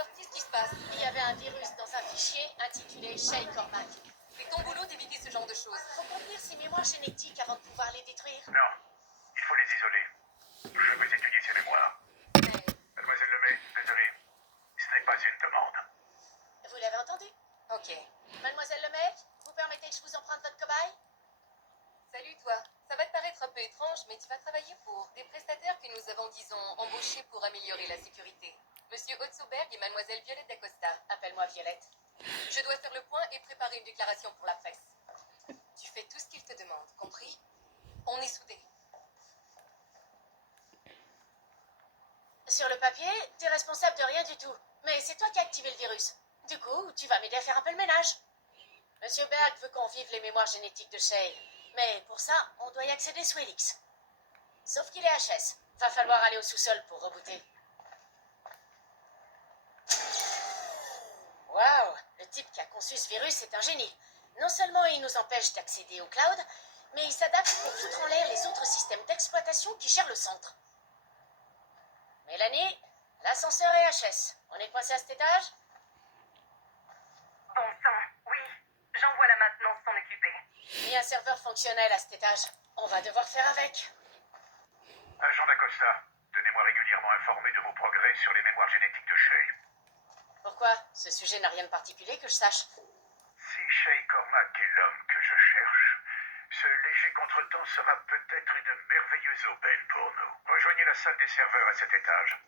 Alors, qu'est-ce qui se passe? Il y avait un virus dans un fichier intitulé Shay Cormac. C'est ton boulot d'éviter ce genre de choses. Faut contenir ces mémoires génétiques avant de pouvoir les détruire. Non, il faut les isoler. Je veux étudier ces mémoires. Mais Mademoiselle Lemay, désolé. Ce n'est pas une demande. Vous l'avez entendu? ok. Mademoiselle Lemay, vous permettez que je vous emprunte votre cobaye? Salut toi. Ça va te paraître un peu étrange, mais tu vas travailler pour des prestataires que nous avons, disons, embauchés pour améliorer la sécurité. Monsieur Otzoberg et Mademoiselle Violette d'Acosta. Appelle-moi Violette. Je dois faire le point et préparer une déclaration pour la presse. Tu fais tout ce qu'ils te demandent, compris? On est soudés. Sur le papier, t'es responsable de rien du tout. Mais c'est toi qui as activé le virus. Du coup, tu vas m'aider à faire un peu le ménage. Monsieur Berg veut qu'on vive les mémoires génétiques de Shay. Mais pour ça, on doit y accéder sous Helix. Sauf qu'il est HS. Va falloir aller au sous-sol pour rebooter. Waouh! Le type qui a conçu ce virus est un génie. Non seulement il nous empêche d'accéder au cloud, mais il s'adapte pour foutre en l'air les autres systèmes d'exploitation qui gèrent le centre. Mélanie, l'ascenseur est HS. On est coincé à cet étage? Bon sang, oui. J'envoie la maintenance s'en occuper. Il y a un serveur fonctionnel à cet étage. On va devoir faire avec. Agent d'Acosta, tenez-moi régulièrement informé de vos progrès sur les mémoires génétiques de Shay. Pourquoi? Ce sujet n'a rien de particulier que je sache. Si Shay Cormac est l'homme que je cherche, ce léger contretemps sera peut-être une merveilleuse aubaine pour nous. Rejoignez la salle des serveurs à cet étage.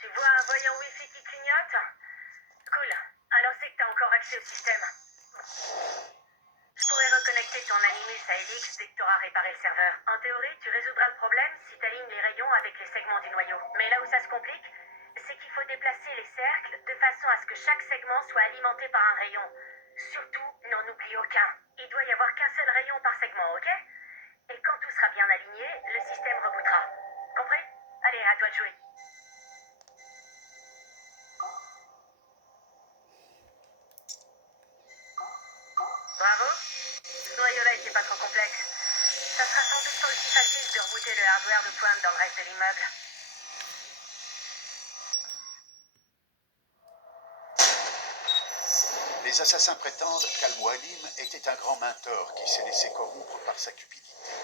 Tu vois un voyant Wi-Fi qui clignote? Cool. Alors c'est que t'as encore accès au système. Je pourrais reconnecter ton Animus à Helix dès que t'auras réparé le serveur. En théorie, tu résoudras le problème si t'alignes les rayons avec les segments du noyau. Mais là où ça se complique, c'est qu'il faut déplacer les cercles de façon à ce que chaque segment soit alimenté par un rayon. Surtout, n'en oublie aucun. Il doit y avoir qu'un seul rayon par segment, ok? Et quand tout sera bien aligné, le système rebootera. Compris? Allez, à toi de jouer. Bravo. Ce noyau-là était pas trop complexe. Ça sera sans doute pas aussi facile de rebooter le hardware de pointe dans le reste de l'immeuble. Les assassins prétendent qu'Al-Mualim était un grand mentor qui s'est laissé corrompre par sa cupidité,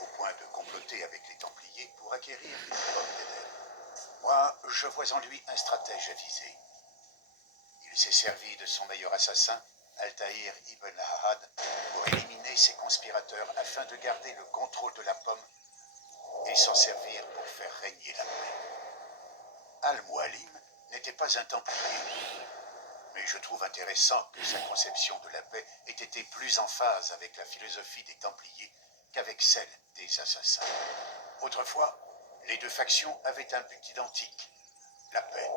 au point de comploter avec les Templiers pour acquérir une pomme d'Éden. Moi, je vois en lui un stratège avisé. Il s'est servi de son meilleur assassin, Altaïr ibn Ahad, pour éliminer ses conspirateurs afin de garder le contrôle de la pomme et s'en servir pour faire régner la paix. Al-Mualim n'était pas un Templier, mais je trouve intéressant que sa conception de la paix ait été plus en phase avec la philosophie des Templiers qu'avec celle des assassins. Autrefois, les deux factions avaient un but identique, la paix.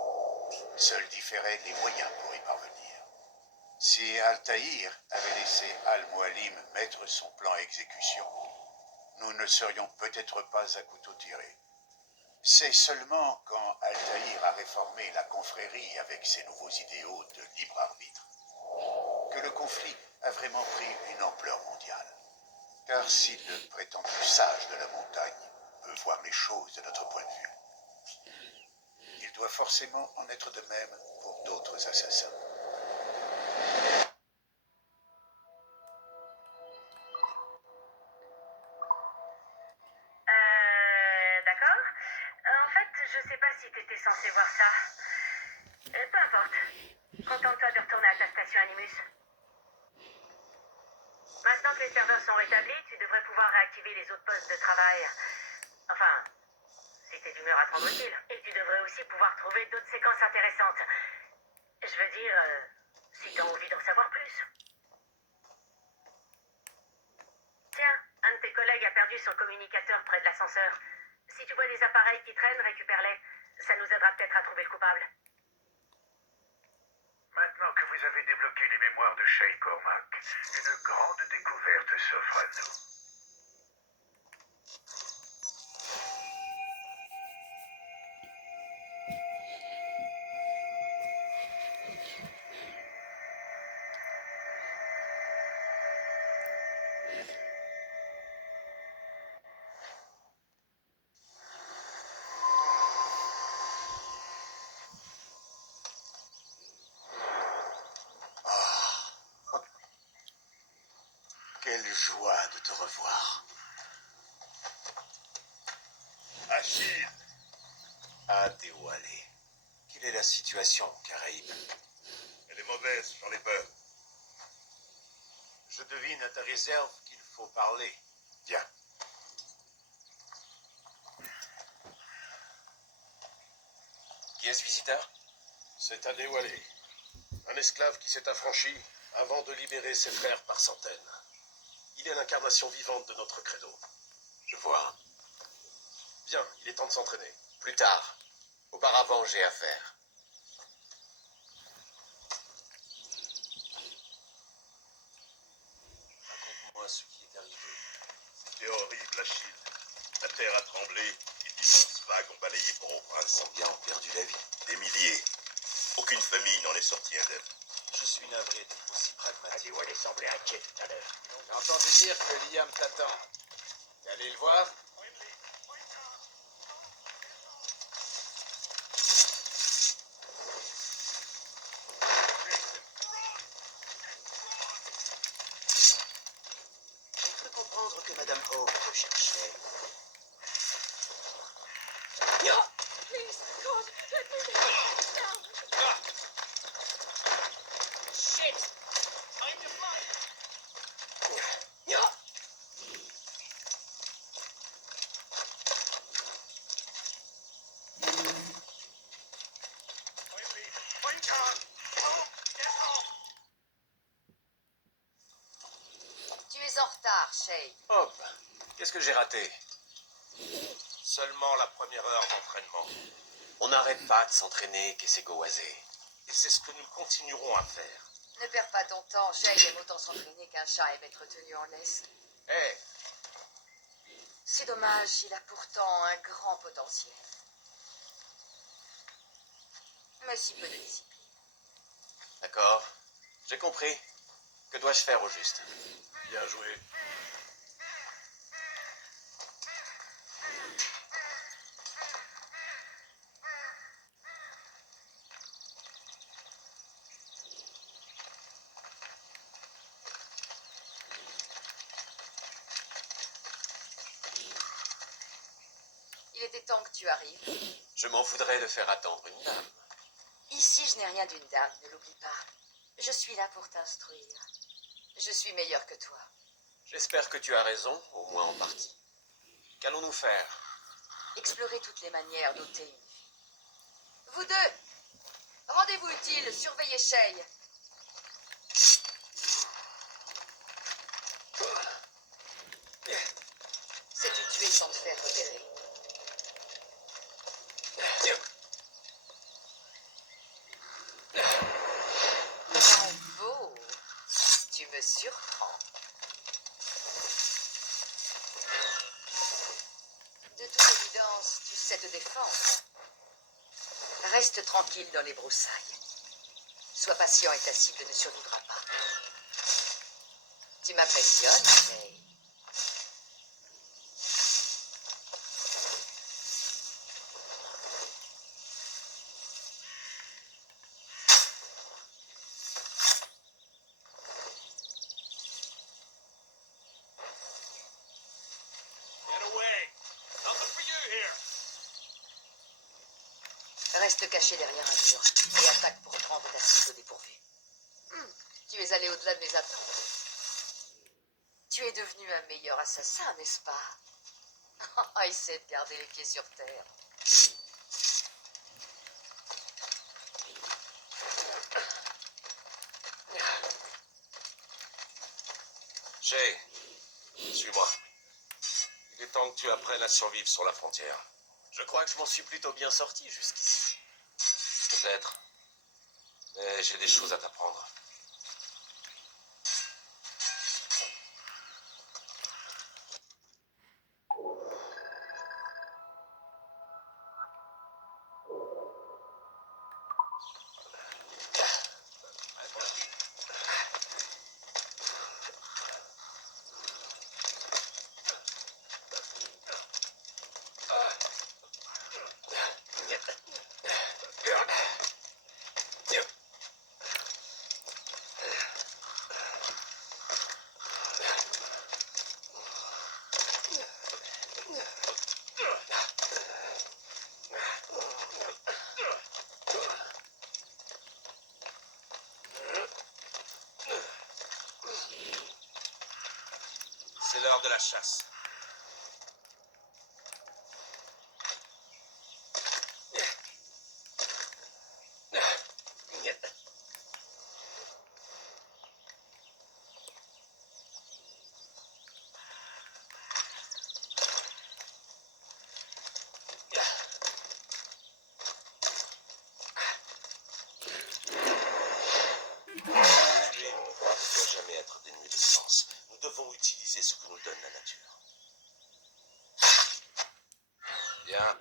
Seuls différaient les moyens pour y parvenir. Si Altaïr avait laissé Al-Mualim mettre son plan à exécution, nous ne serions peut-être pas à couteau tiré. C'est seulement quand Altaïr a réformé la confrérie avec ses nouveaux idéaux de libre arbitre que le conflit a vraiment pris une ampleur mondiale. Car si le prétendu sage de la montagne veut voir les choses de notre point de vue, il doit forcément en être de même pour d'autres assassins. D'accord. En fait, je sais pas si t'étais censé voir ça. Peu importe. Contente-toi de retourner à ta station Animus. Maintenant que les serveurs sont rétablis, tu devrais pouvoir réactiver les autres postes de travail. Enfin, si t'es d'humeur à te rendre utile. Et tu devrais aussi pouvoir trouver d'autres séquences intéressantes. Je veux dire, si t'as envie d'en savoir plus. Tiens, un de tes collègues a perdu son communicateur près de l'ascenseur. Si tu vois des appareils qui traînent, récupère-les. Ça nous aidera peut-être à trouver le coupable. Maintenant que vous vous avez débloqué les mémoires de Shay Cormac. Une grande découverte s'offre à nous. Quelle joie de te revoir. Achille, Ah, Déwalé. Quelle est la situation, Caraïbe? elle est mauvaise, j'en ai peur. Je devine à ta réserve qu'il faut parler. Viens. Qui est ce visiteur? C'est un Déwalé, un esclave qui s'est affranchi avant de libérer ses frères par centaines. Il est l'incarnation vivante de notre credo. Je vois. Bien, il est temps de s'entraîner. Plus tard. Auparavant, j'ai affaire. Raconte-moi ce qui est arrivé. C'était horrible, Achille. La terre a tremblé et d'immenses vagues ont balayé Port-au-Prince. Combien ont perdu la vie? Des milliers. Aucune famille n'en est sortie indemne. Je suis navré d'être aussi pragmatique. Déwalé semblait inquiet tout à l'heure. J'ai entendu dire que Liam t'attend. T'es allé le voir? J'ai cru comprendre que Madame Hope recherchait. Please, God, let me live. No. Shit. Time to fly. Tu es en retard, Shay. Hop! Qu'est-ce que j'ai raté? Seulement la première heure d'entraînement. On n'arrête pas de s'entraîner, Kesegowazé. Et c'est ce que nous continuerons à faire. Ne perds pas ton temps, Shay aime autant s'entraîner qu'un chat aime être tenu en laisse. Hé! C'est dommage, il a pourtant un grand potentiel. Mais si peu de discipline. D'accord. J'ai compris. Que dois-je faire au juste? Bien joué. Il était temps que tu arrives. Je m'en voudrais de faire attendre une dame. Ici, je n'ai rien d'une dame, ne l'oublie pas. Je suis là pour t'instruire. Je suis meilleure que toi. J'espère que tu as raison, au moins en partie. Qu'allons-nous faire? Explorer toutes les manières d'ôter une vie. Vous deux, rendez-vous utile, surveillez Shay. Sais-tu tuer sans te faire repérer? Bravo, tu me surprends. De toute évidence, tu sais te défendre. Reste tranquille dans les broussailles. Sois patient et ta cible ne survivra pas. Tu m'impressionnes, mais... Reste caché derrière un mur et attaque pour prendre ta cible au dépourvu. Tu es allé au-delà de mes attentes. Tu es devenu un meilleur assassin, n'est-ce pas? Essaie de garder les pieds sur terre. Shay, suis-moi. Il est temps que tu apprennes à survivre sur la frontière. Je crois que je m'en suis plutôt bien sorti jusqu'ici. Peut-être. Mais j'ai des choses à t'apprendre. C'est l'heure de la chasse. Tuer ne doit jamais être dénué de sens. Nous devons utiliser ce que nous donne la nature. Bien.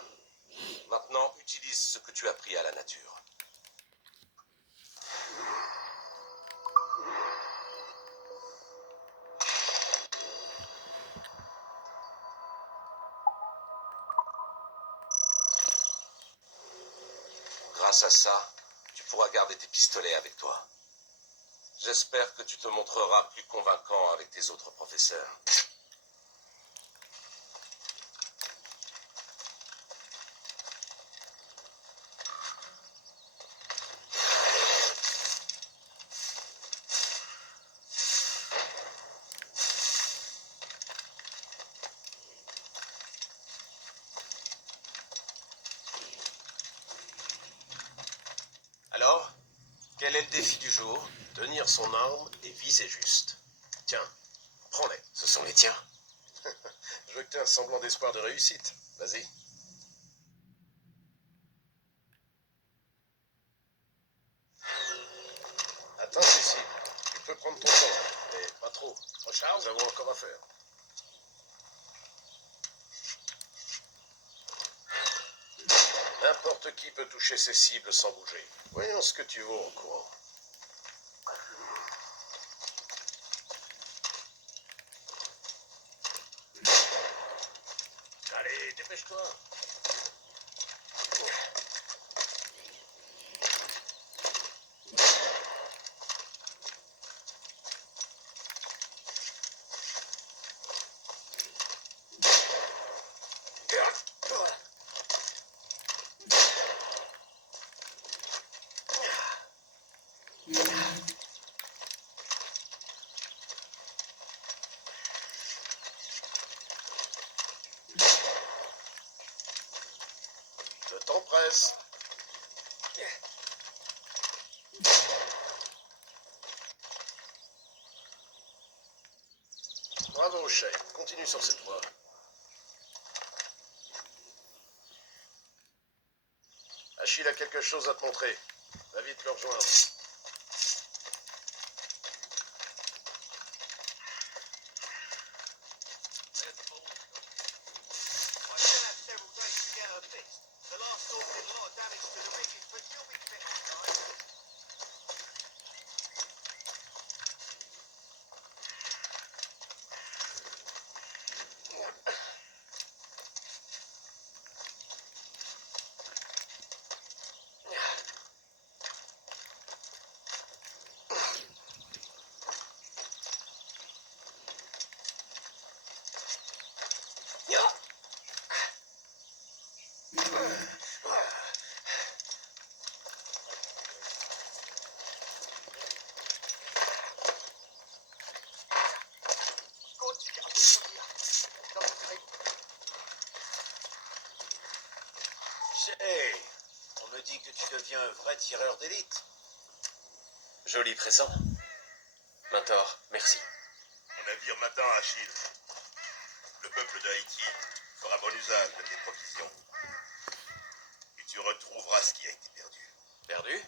Maintenant, utilise ce que tu as pris à la nature. Grâce à ça, tu pourras garder tes pistolets avec toi. J'espère que tu te montreras plus convaincant avec tes autres professeurs. Alors, quel est le défi du jour? Tenir son arme et viser juste. Tiens, prends-les. Ce sont les tiens. Je veux que tu aies un semblant d'espoir de réussite. Vas-y. Attends, Cécile. Tu peux prendre ton temps, mais pas trop. Recharge. Nous avons encore à faire. N'importe qui peut toucher ses cibles sans bouger. Voyons ce que tu vaux en courant. Allez, dépêche-toi. Le temps presse. Bravo, Shay. Continue sur cette voie. Achille a quelque chose à te montrer. Va vite le rejoindre. Hey, on me dit que tu deviens un vrai tireur d'élite. Joli présent. Mentor, merci. Mon navire m'attend, Achille. Le peuple de Haïti fera bon usage de tes provisions. Et tu retrouveras ce qui a été perdu. Perdu?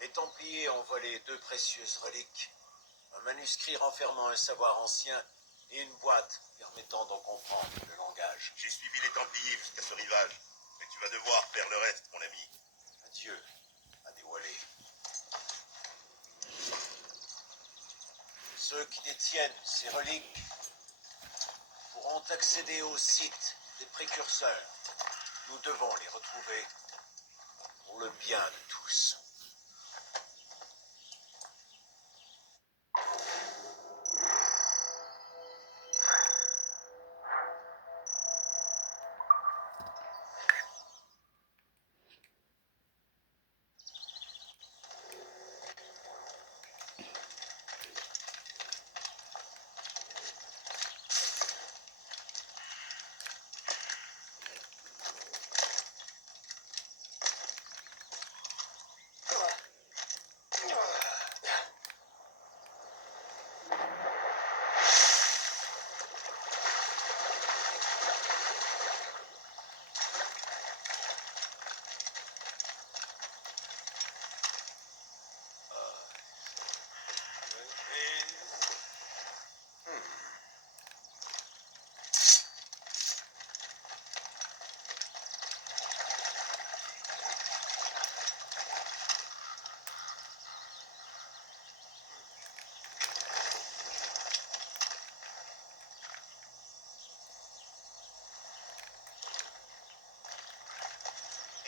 Les Templiers ont volé 2 précieuses reliques. Un manuscrit renfermant un savoir ancien et une boîte permettant d'en comprendre le langage. J'ai suivi les Templiers jusqu'à ce rivage. Mais tu vas devoir faire le reste, mon ami. Adieu, Adéwalé. Ceux qui détiennent ces reliques pourront accéder au site des précurseurs. Nous devons les retrouver pour le bien de tous.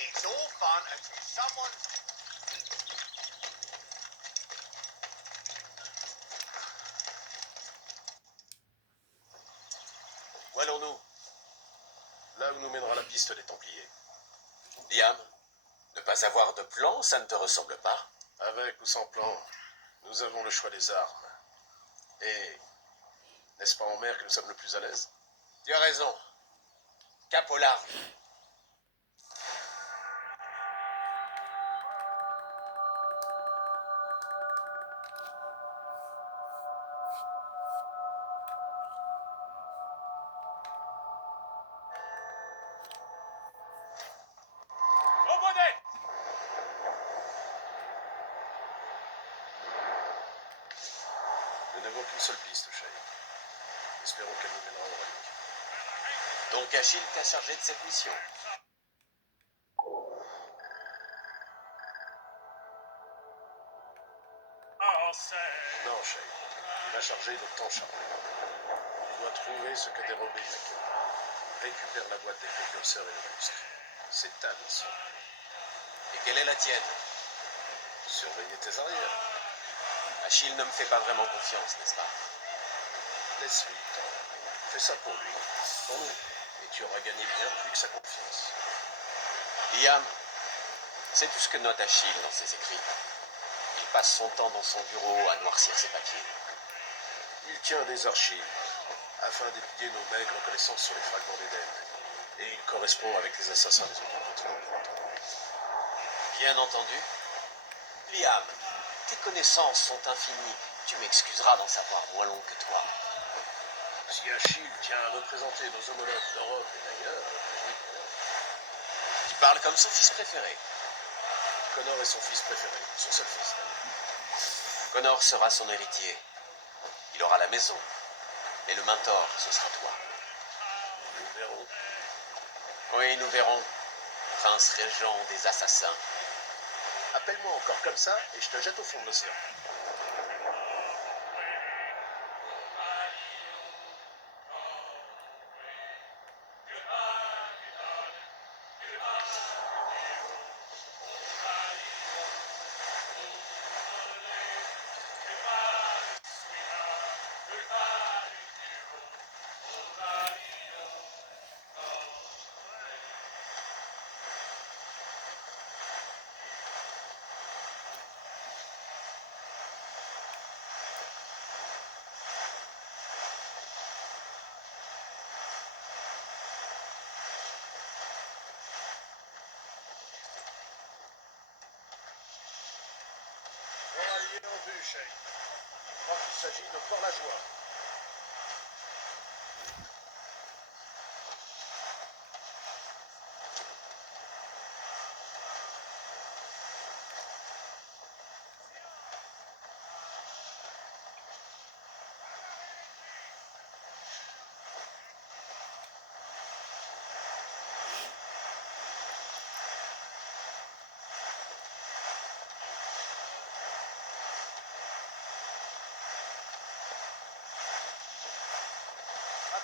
It's all fun until someone... Où allons-nous? Là où nous mènera la piste des Templiers. Liam, ne pas avoir de plan, ça ne te ressemble pas? Avec ou sans plan, nous avons le choix des armes. Et n'est-ce pas en mer que nous sommes le plus à l'aise? Tu as raison. Cap au large. Au bonnet! Nous n'avons qu'une seule piste, Shay. Espérons qu'elle nous mènera au relique. Donc Achille t'a chargé de cette mission. Non, Shay. Il m'a chargé de ton charme. Tu dois trouver ce que dérobé Yaki. Récupère la boîte des précurseurs et le manuscrit. C'est ta mission. Et quelle est la tienne? Surveiller tes arrières. Achille ne me fait pas vraiment confiance, n'est-ce pas? Laisse-lui le temps. Fais ça pour lui. Pour nous. Et tu auras gagné bien plus que sa confiance. Liam, sais-tu ce que note Achille dans ses écrits? Il passe son temps dans son bureau à noircir ses papiers. Il tient des archives afin d'étudier nos maigres connaissances sur les fragments d'Éden. Et il correspond avec les assassins des autres continents. Bien entendu. Liam, tes connaissances sont infinies. Tu m'excuseras d'en savoir moins long que toi. Si Achille tient à représenter nos homologues d'Europe et d'ailleurs, Tu parles comme son fils préféré. Connor est son fils préféré, son seul fils d'ailleurs. Connor sera son héritier. Il aura la maison. Et le mentor, ce sera toi. Nous verrons. Oui, nous verrons. Prince régent des assassins. Appelle-moi encore comme ça et je te jette au fond de l'océan. Voilà lié en vue, Shay. Je crois qu'il s'agit de Port-la-Joie.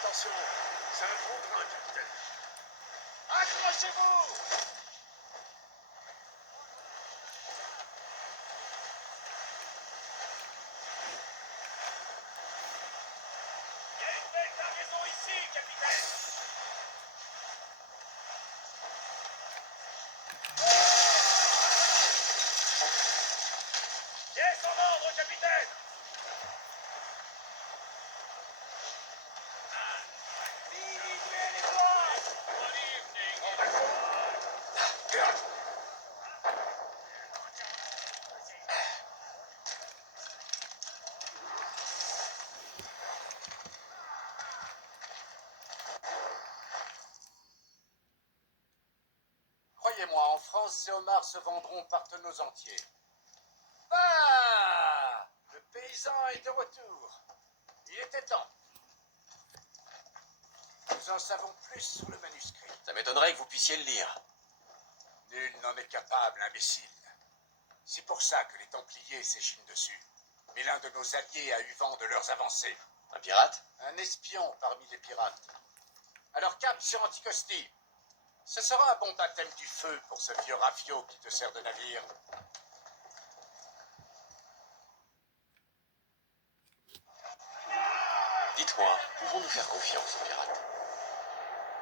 Attention, c'est un gros grain, capitaine. Accrochez-vous! Il y a une belle cargaison ici, capitaine! Pièce en ordre, capitaine! Diminuez les voiles! Good evening. Croyez-moi, en France, ces homards se vendront par tonneaux entiers. Ah! Le paysan est de retour. Il était temps. Nous en savons plus sur le manuscrit. Ça m'étonnerait que vous puissiez le lire. Nul n'en est capable, imbécile. C'est pour ça que les Templiers s'échinent dessus. Mais l'un de nos alliés a eu vent de leurs avancées. Un pirate? Un espion parmi les pirates. Alors cap sur Anticosti. Ce sera un bon baptême du feu pour ce vieux rafio qui te sert de navire. Dites-moi, pouvons-nous faire confiance aux pirates?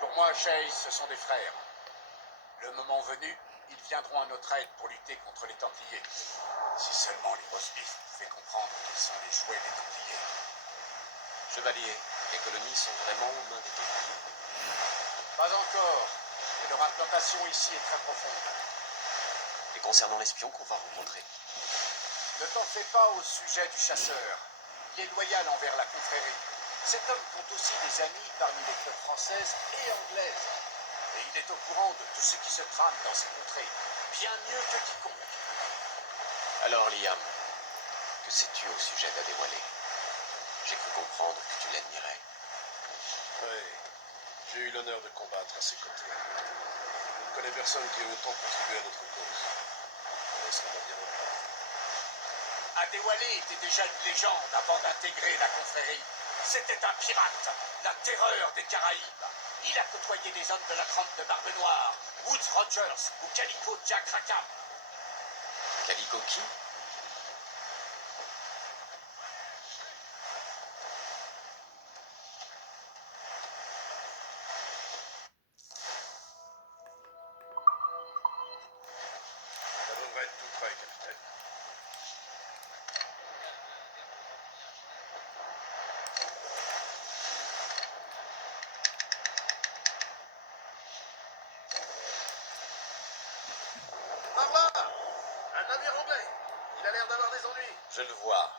Pour moi, Chase, ce sont des frères. Le moment venu, ils viendront à notre aide pour lutter contre les Templiers. Si seulement les Rosbifs pouvaient comprendre qu'ils sont les jouets des Templiers. Chevalier, les colonies sont vraiment aux mains des Templiers? Pas encore, mais leur implantation ici est très profonde. Et concernant l'espion qu'on va rencontrer? Ne t'en fais pas au sujet du chasseur. Il est loyal envers la confrérie. Cet homme compte aussi des amis parmi les clubs françaises et anglaises. Et il est au courant de tout ce qui se trame dans ces contrées, bien mieux que quiconque. Alors, Liam, que sais-tu au sujet d'Adéwalé? J'ai cru comprendre que tu l'admirais. Oui, j'ai eu l'honneur de combattre à ses côtés. Je ne connais personne qui ait autant contribué à notre cause. Mais ça va bien au-delà. Adéwalé était déjà une légende avant d'intégrer la confrérie. C'était un pirate, la terreur des Caraïbes. Il a côtoyé des hommes de la trempe de Barbe Noire, Woods Rogers ou Calico Jack Rackham. Calico qui? Ça devrait être tout prêt, capitaine. Par là! Un navire anglais! Il a l'air d'avoir des ennuis. Je le vois.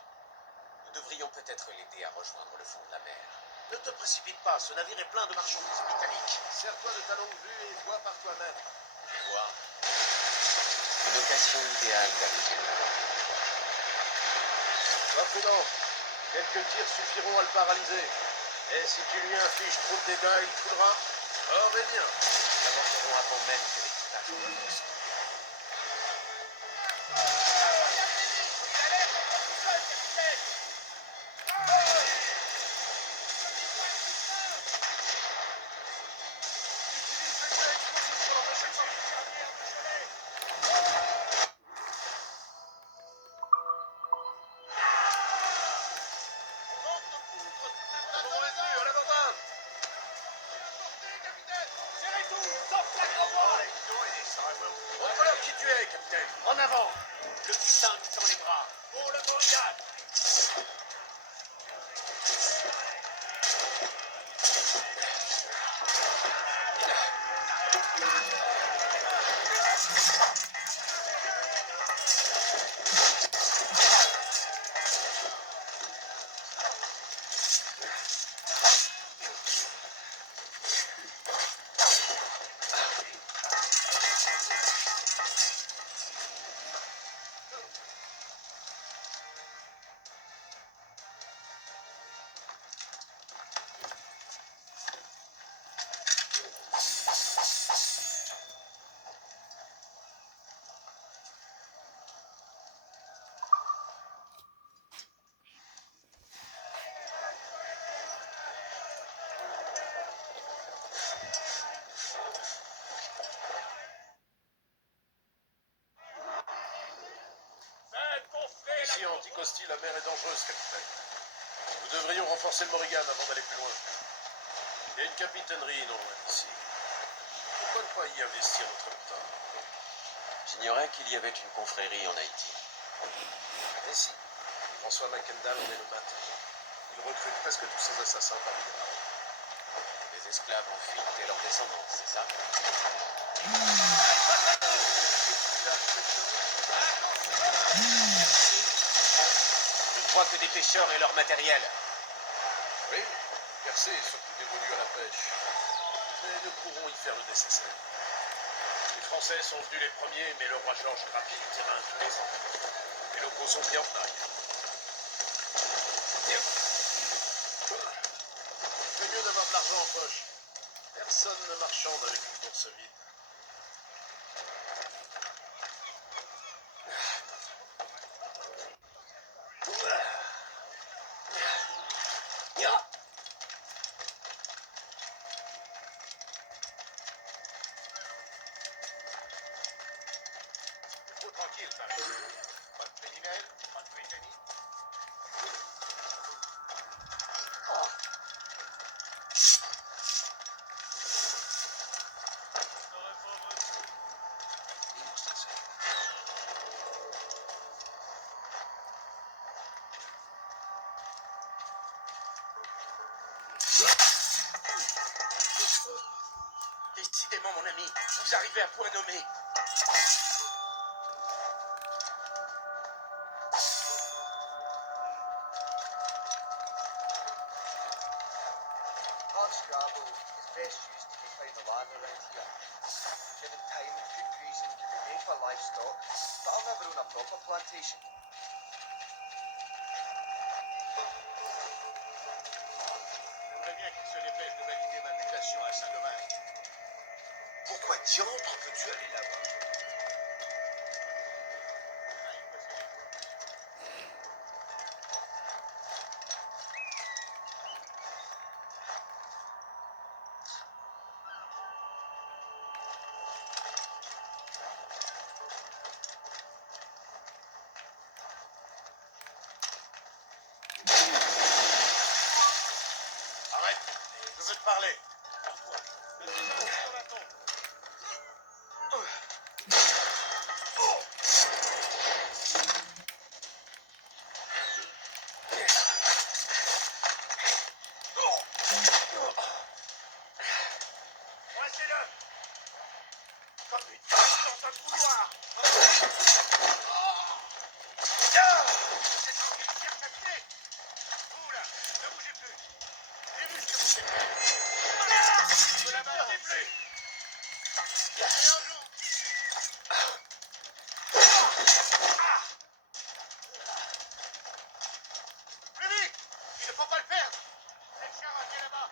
Nous devrions peut-être l'aider à rejoindre le fond de la mer. Ne te précipite pas, ce navire est plein de marchandises britanniques. Sers-toi de ta longue vue et vois par toi-même. Je vois. Une occasion idéale d'arriver là. Sois prudent. Quelques tirs suffiront à le paralyser. Et si tu lui infliges trop de dégâts, il coulera. Or et bien. Nous l'avancerons avant même que l'équipage ne repousse. Montre-leur qui tu es, capitaine. En avant! Le pistin nous tend les bras. Pour le brigade. Ici, à Anticosti, la mer est dangereuse, capitaine. Nous devrions renforcer le Morrigan avant d'aller plus loin. Il y a une capitainerie non loin d'ici. Pourquoi ne pas y investir notre temps? J'ignorais qu'il y avait une confrérie en Haïti. Et si. François Macendal en est le maître. Il recrute presque tous ses assassins parmi les marins. Les esclaves en fuite et leurs descendants, c'est ça? Je ne vois que des pêcheurs et leur matériel. Oui, Percé est surtout dévolu à la pêche. Mais nous pourrons y faire le nécessaire. Les Français sont venus les premiers, mais le roi Georges grappille du terrain tous les ans. Les locaux sont pris en flag. C'est mieux d'avoir de l'argent en poche. Personne ne marchande avec une bourse vide. Trop tranquille, Paris. Pas de péninelle, pas de mécanique. Décidément, mon ami, vous arrivez à point nommé. Hard scrabble is best used to define the land around here. Given time and good grazing can be made for livestock, but I'll never own a proper plantation. J'aimerais bien qu'il se dépêche de valider ma mutation à Saint-Domingue. Pourquoi diantre veux-tu aller là-bas? Arrête, je veux te parler. Coincez-le. Comme une vache dans un couloir. C'est sans qu'il tire sa clé. Vous là, ne bougez plus. J'ai vu ce que vous avez fait. Ne la perdez plus. Et un jour. Plus vite. Il ne faut pas le perdre. Cette charade est là-bas.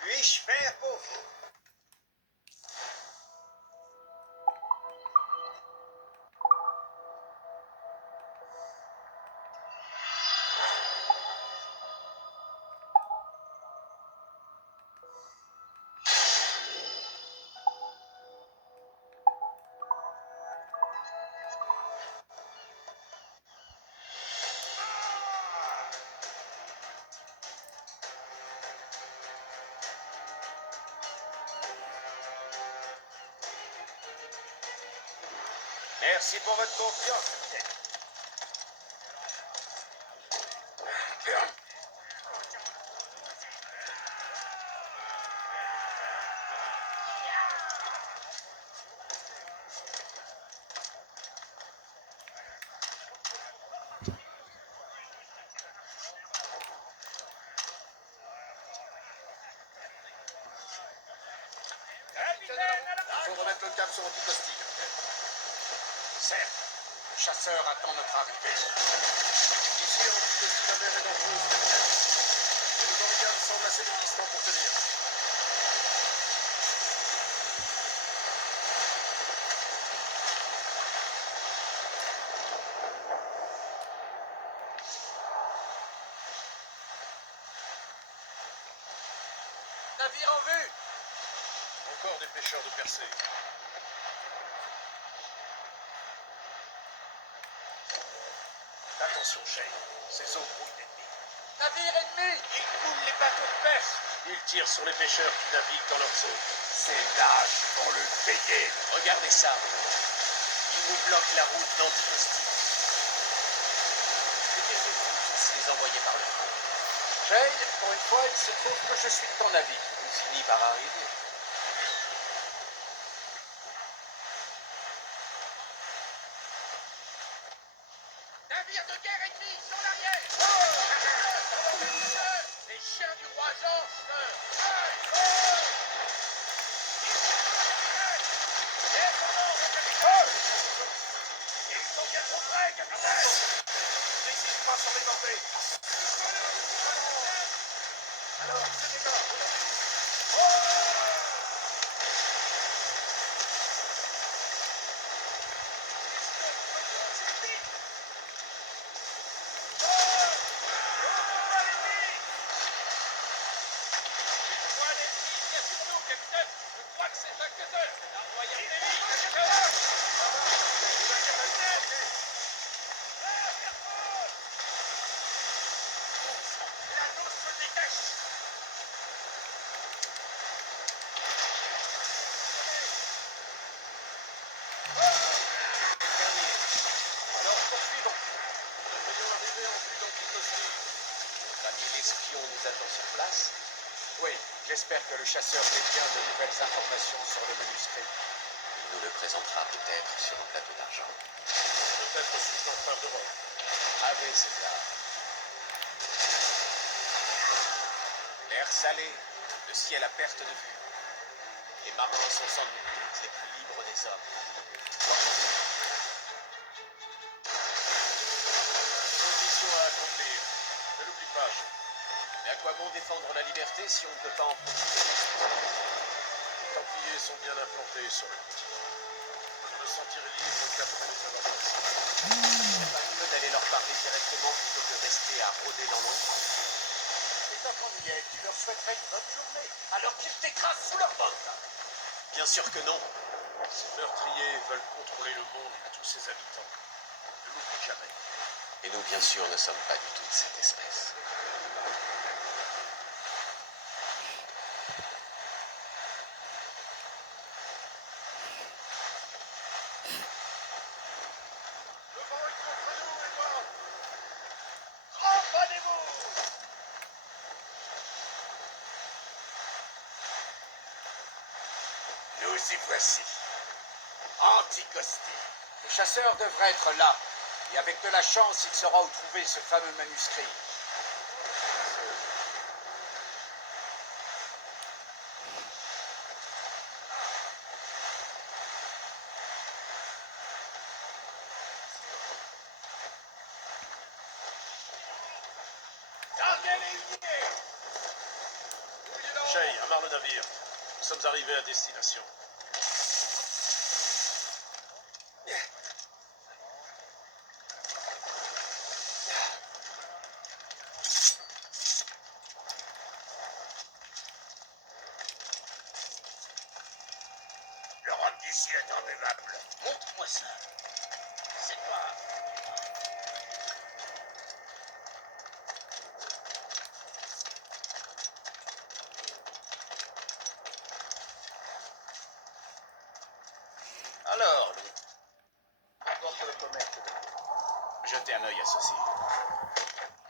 puis-je faire pour vous? Merci pour votre confiance, capitaine. Il faut remettre le cap sur Anticosti, capitaine. Certes, le chasseur attend notre arrivée. Ici, Anticosti, la mer est dangereuse, capitaine. Et le Gorgon semble assez résistant pour tenir. Navire en vue! Encore des pêcheurs de percée. Attention, Shane. Ces eaux brouillent d'ennemis. Navire ennemi! Ils coulent les bateaux de pêche. Ils tirent sur les pêcheurs qui naviguent dans leurs eaux. Ces lâches vont le payer. Regardez ça. Ils nous bloquent la route d'Anticosti. Que diriez-vous qu'on puisse les envoyer par le fond? Shane, pour une fois, il se trouve que je suis de ton avis. On finit par arriver. Navire de guerre ennemi sur l'arrière. Les chiens du roi Georges. Ils sont bien trop près, capitaine. N'hésite pas sur les bordées. Alors, c'est des gars. Alors poursuivons. Nous devrions arriver en vue d'Anticosti. L'ami l'espion nous attend sur place. Oui, j'espère que le chasseur détient de nouvelles informations sur le manuscrit. Il nous le présentera peut-être sur un plateau d'argent. Peut-être suis-je en train de rendre. Ave César. L'air salé, le ciel à perte de vue. Les marins sont sans doute les plus libres des hommes. Mission à accomplir. Ne l'oublie pas. Mais à quoi bon défendre la liberté si on ne peut pas en profiter? Les Templiers sont bien implantés sur le continent. Je me sentirai libre qu'après les avoir passés. C'est pas mieux d'aller leur parler directement plutôt que rester à rôder dans l'ombre. Et tant qu'on y est, tu leur souhaiterais une bonne journée. Alors qu'ils t'écrasent sous leurs bottes. Bien sûr que non. Ces meurtriers veulent contrôler le monde et tous ses habitants. Ne l'oublie jamais. Et nous, bien sûr, ne sommes pas du tout de cette espèce. Le vent est contre nous, Edward. Rampannez-vous. Nous y voici. Anticosti. Le chasseur devrait être là. Et avec de la chance, il saura où trouver ce fameux manuscrit. Shay, amarre le navire. Nous sommes arrivés à destination. Le rhum d'ici est imbuvable. Montre-moi ça. C'est pas... Alors, Louis, Porte le commerce de Jetez un œil à ceci.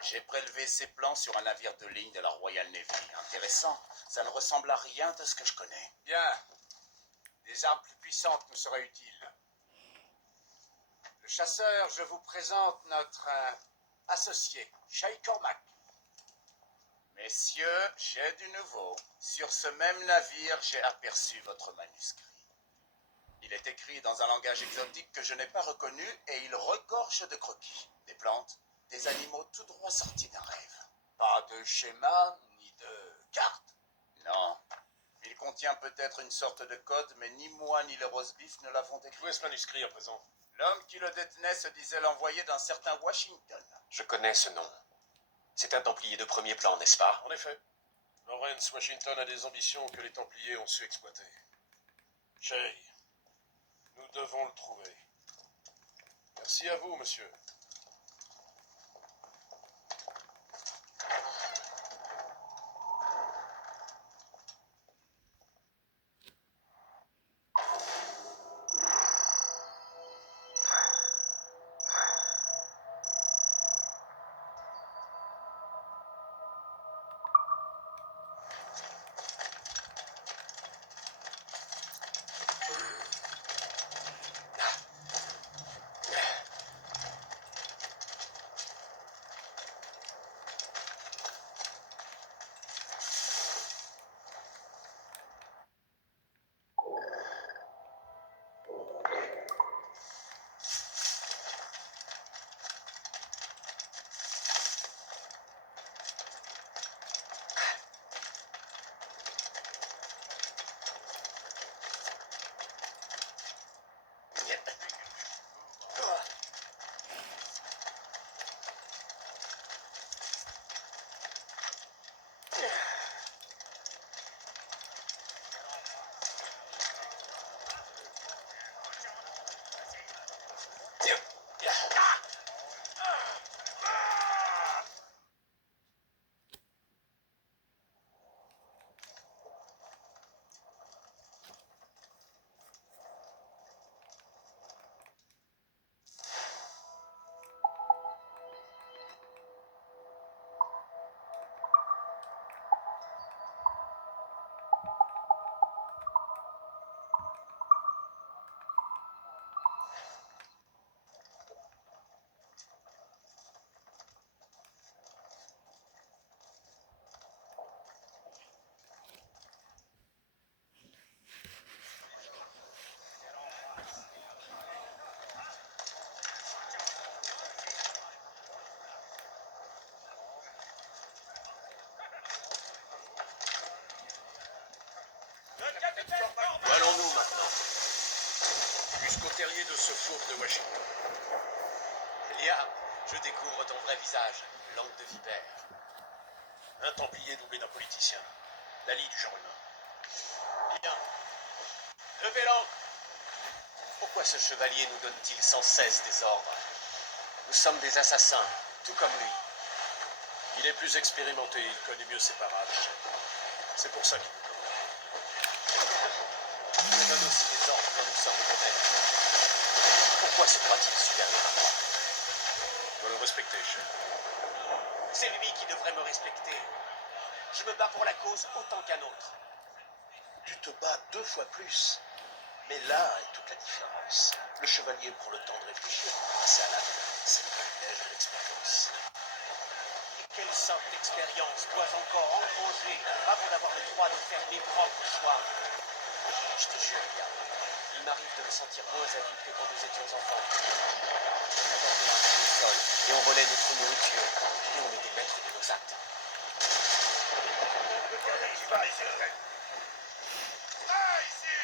J'ai prélevé ces plans sur un navire de ligne de la Royal Navy. Intéressant. Ça ne ressemble à rien de ce que je connais. bien. Des armes plus puissantes nous seraient utiles. Le chasseur, je vous présente notre associé, Shay Cormac. Messieurs, j'ai du nouveau. Sur ce même navire, j'ai aperçu votre manuscrit. Il est écrit dans un langage exotique que je n'ai pas reconnu et il regorge de croquis, des plantes, des animaux tout droit sortis d'un rêve. Pas de schéma ni de carte. Non. Il contient peut-être une sorte de code, mais ni moi ni le roast-beef ne l'avons décrit. Où est ce manuscrit à présent? L'homme qui le détenait se disait l'envoyé d'un certain Washington. Je connais ce nom. C'est un Templier de premier plan, n'est-ce pas? En effet, Lawrence Washington a des ambitions que les Templiers ont su exploiter. Shay, nous devons le trouver. Merci à vous, monsieur. Où allons-nous maintenant? Jusqu'au terrier de ce four de Washington. Liam, je découvre ton vrai visage, langue de vipère. Un Templier doublé d'un politicien. Lali du genre humain. Bien. Levez l'ancre. Pourquoi ce chevalier nous donne-t-il sans cesse des ordres? Nous sommes des assassins, tout comme lui. Il est plus expérimenté, il connaît mieux ses parades. C'est pour ça qu'il nous commande. Il nous donne aussi des ordres quand nous sommes rebelles. Pourquoi se croit-il supérieur? Je dois le respecter, chef. C'est lui qui devrait me respecter. Je me bats pour la cause autant qu'un autre. Tu te bats 2 fois plus. Mais là est toute la différence. Le chevalier prend le temps de réfléchir pour passer à l'acte. C'est le privilège de l'expérience. Et quelle sorte d'expérience dois-je encore engranger avant d'avoir le droit de faire mes propres choix? Je te jure, Liam, il m'arrive de me sentir moins adulte que quand nous étions enfants. On attendait un peu au sol et on volait notre nourriture et on était maître de nos actes. qui va ici? Ah, ici!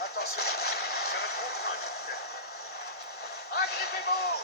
Attention, c'est un gros train, capitaine. Agrippez-vous!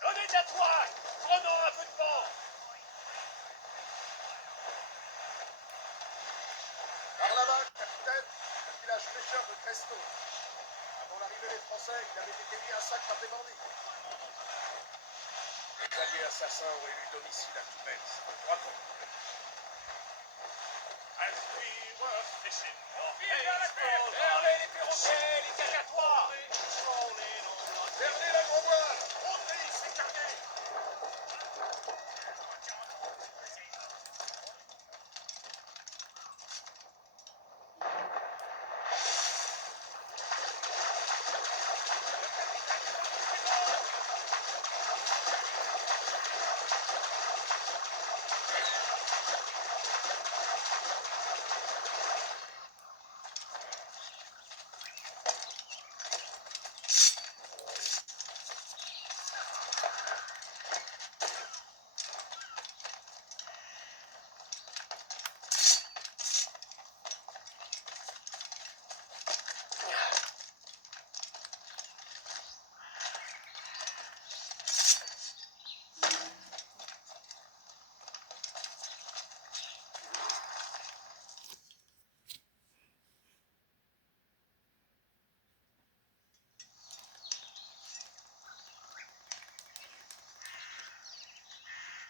Donnez de la toile! Prenons un peu de vent! Par là-bas, capitaine, le village pêcheur de Cresto. Avant l'arrivée des Français, il avait été mis un sac par des bandits. Les alliés assassins ont élu domicile à Toumens, droit contre. As we were fishing for Fermez les perroquets, les cacatoires! Fermez la gros voile! Montez, c'est cargué!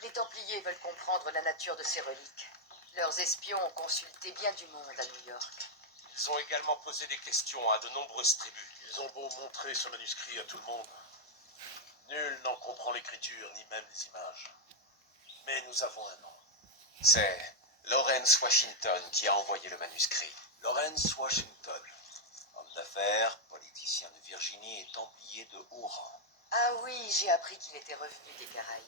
Les Templiers veulent comprendre la nature de ces reliques. Leurs espions ont consulté bien du monde à New York. Ils ont également posé des questions à de nombreuses tribus. Ils ont beau montrer ce manuscrit à tout le monde. Nul n'en comprend l'écriture, ni même les images. Mais nous avons un nom. C'est Lawrence Washington qui a envoyé le manuscrit. Lawrence Washington, homme d'affaires, politicien de Virginie et templier de haut rang. Ah oui, j'ai appris qu'il était revenu des Caraïbes.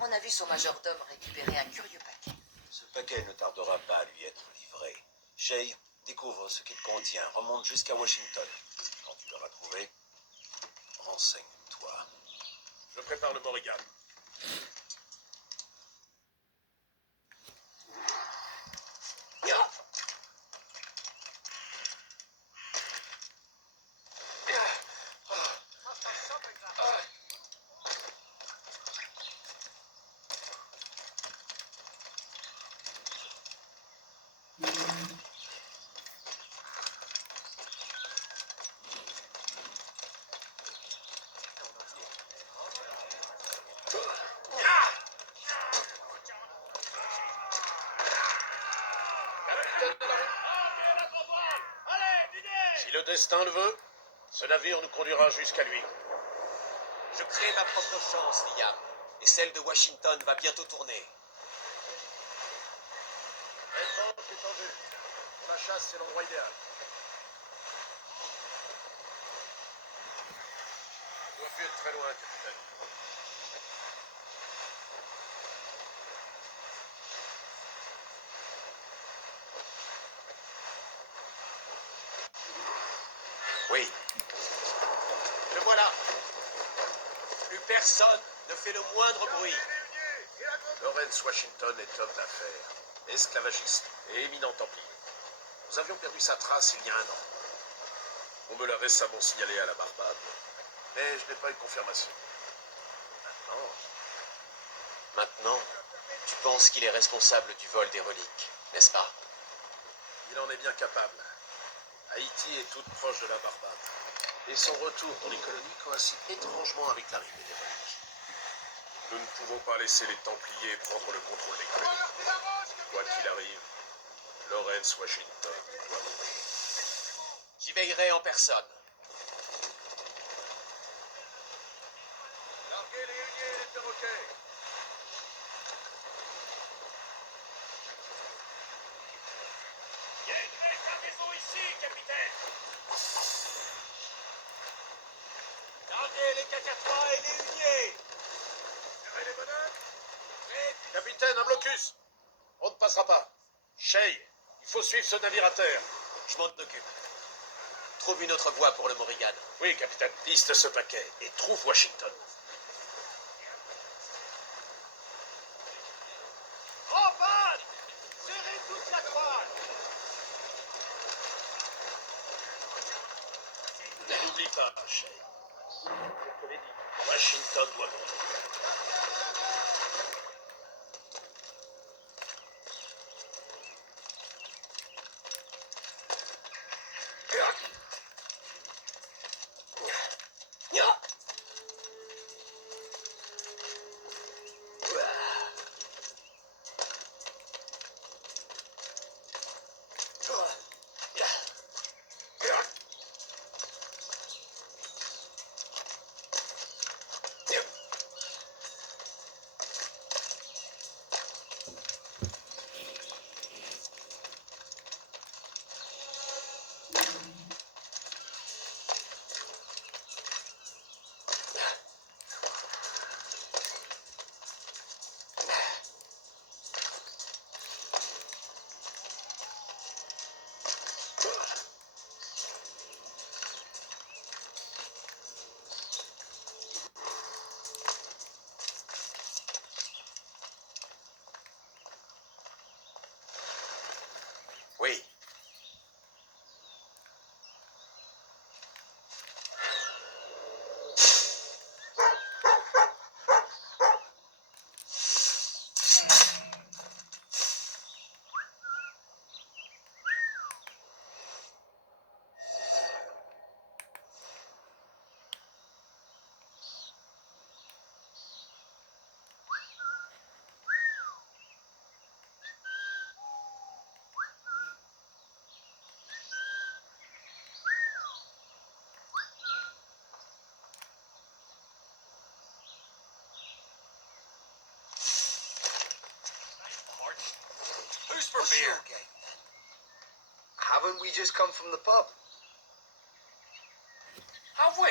On a vu son majordome récupérer un curieux paquet. Ce paquet ne tardera pas à lui être livré. Shay, découvre ce qu'il contient, remonte jusqu'à Washington. Quand tu l'auras trouvé, renseigne-toi. Je prépare le Morrigan. Si le destin le veut, ce navire nous conduira jusqu'à lui. Je crée ma propre chance, Liam. Et celle de Washington va bientôt tourner. L'étrange est en vue. Pour la chasse, c'est l'endroit idéal. On doit plus être très loin, capitaine. Oui. Le voilà. Plus personne ne fait le moindre bruit. Lawrence Washington est homme d'affaires, esclavagiste et éminent templier. Nous avions perdu sa trace il y a 1 an. On me l'a récemment signalé à la Barbade, mais je n'ai pas eu de confirmation. Maintenant, tu penses qu'il est responsable du vol des reliques, n'est-ce pas? Il en est bien capable. Haïti est toute proche de la Barbade, et son retour dans les colonies coïncide étrangement avec l'arrivée des reliques. Nous ne pouvons pas laisser les Templiers prendre le contrôle des colonies. Quoi qu'il arrive, Lawrence Washington doit mourir. J'y veillerai en personne. Larguez les huniers et les perroquets. Il y a une vraie cargaison ici, capitaine. Larguez les cacatois et les huniers. Serrez les bonhommes. Capitaine, un blocus! On ne passera pas. Shay, il faut suivre ce navire à terre. Je m'en occupe. Trouve une autre voie pour le Morrigan. Oui, capitaine, piste ce paquet et trouve Washington. En panne. Serrez toute la toile. N'oublie pas, Shay. Je te l'ai dit, Washington doit mourir. Oui. Who's for beer? Haven't we just come from the pub? Have we?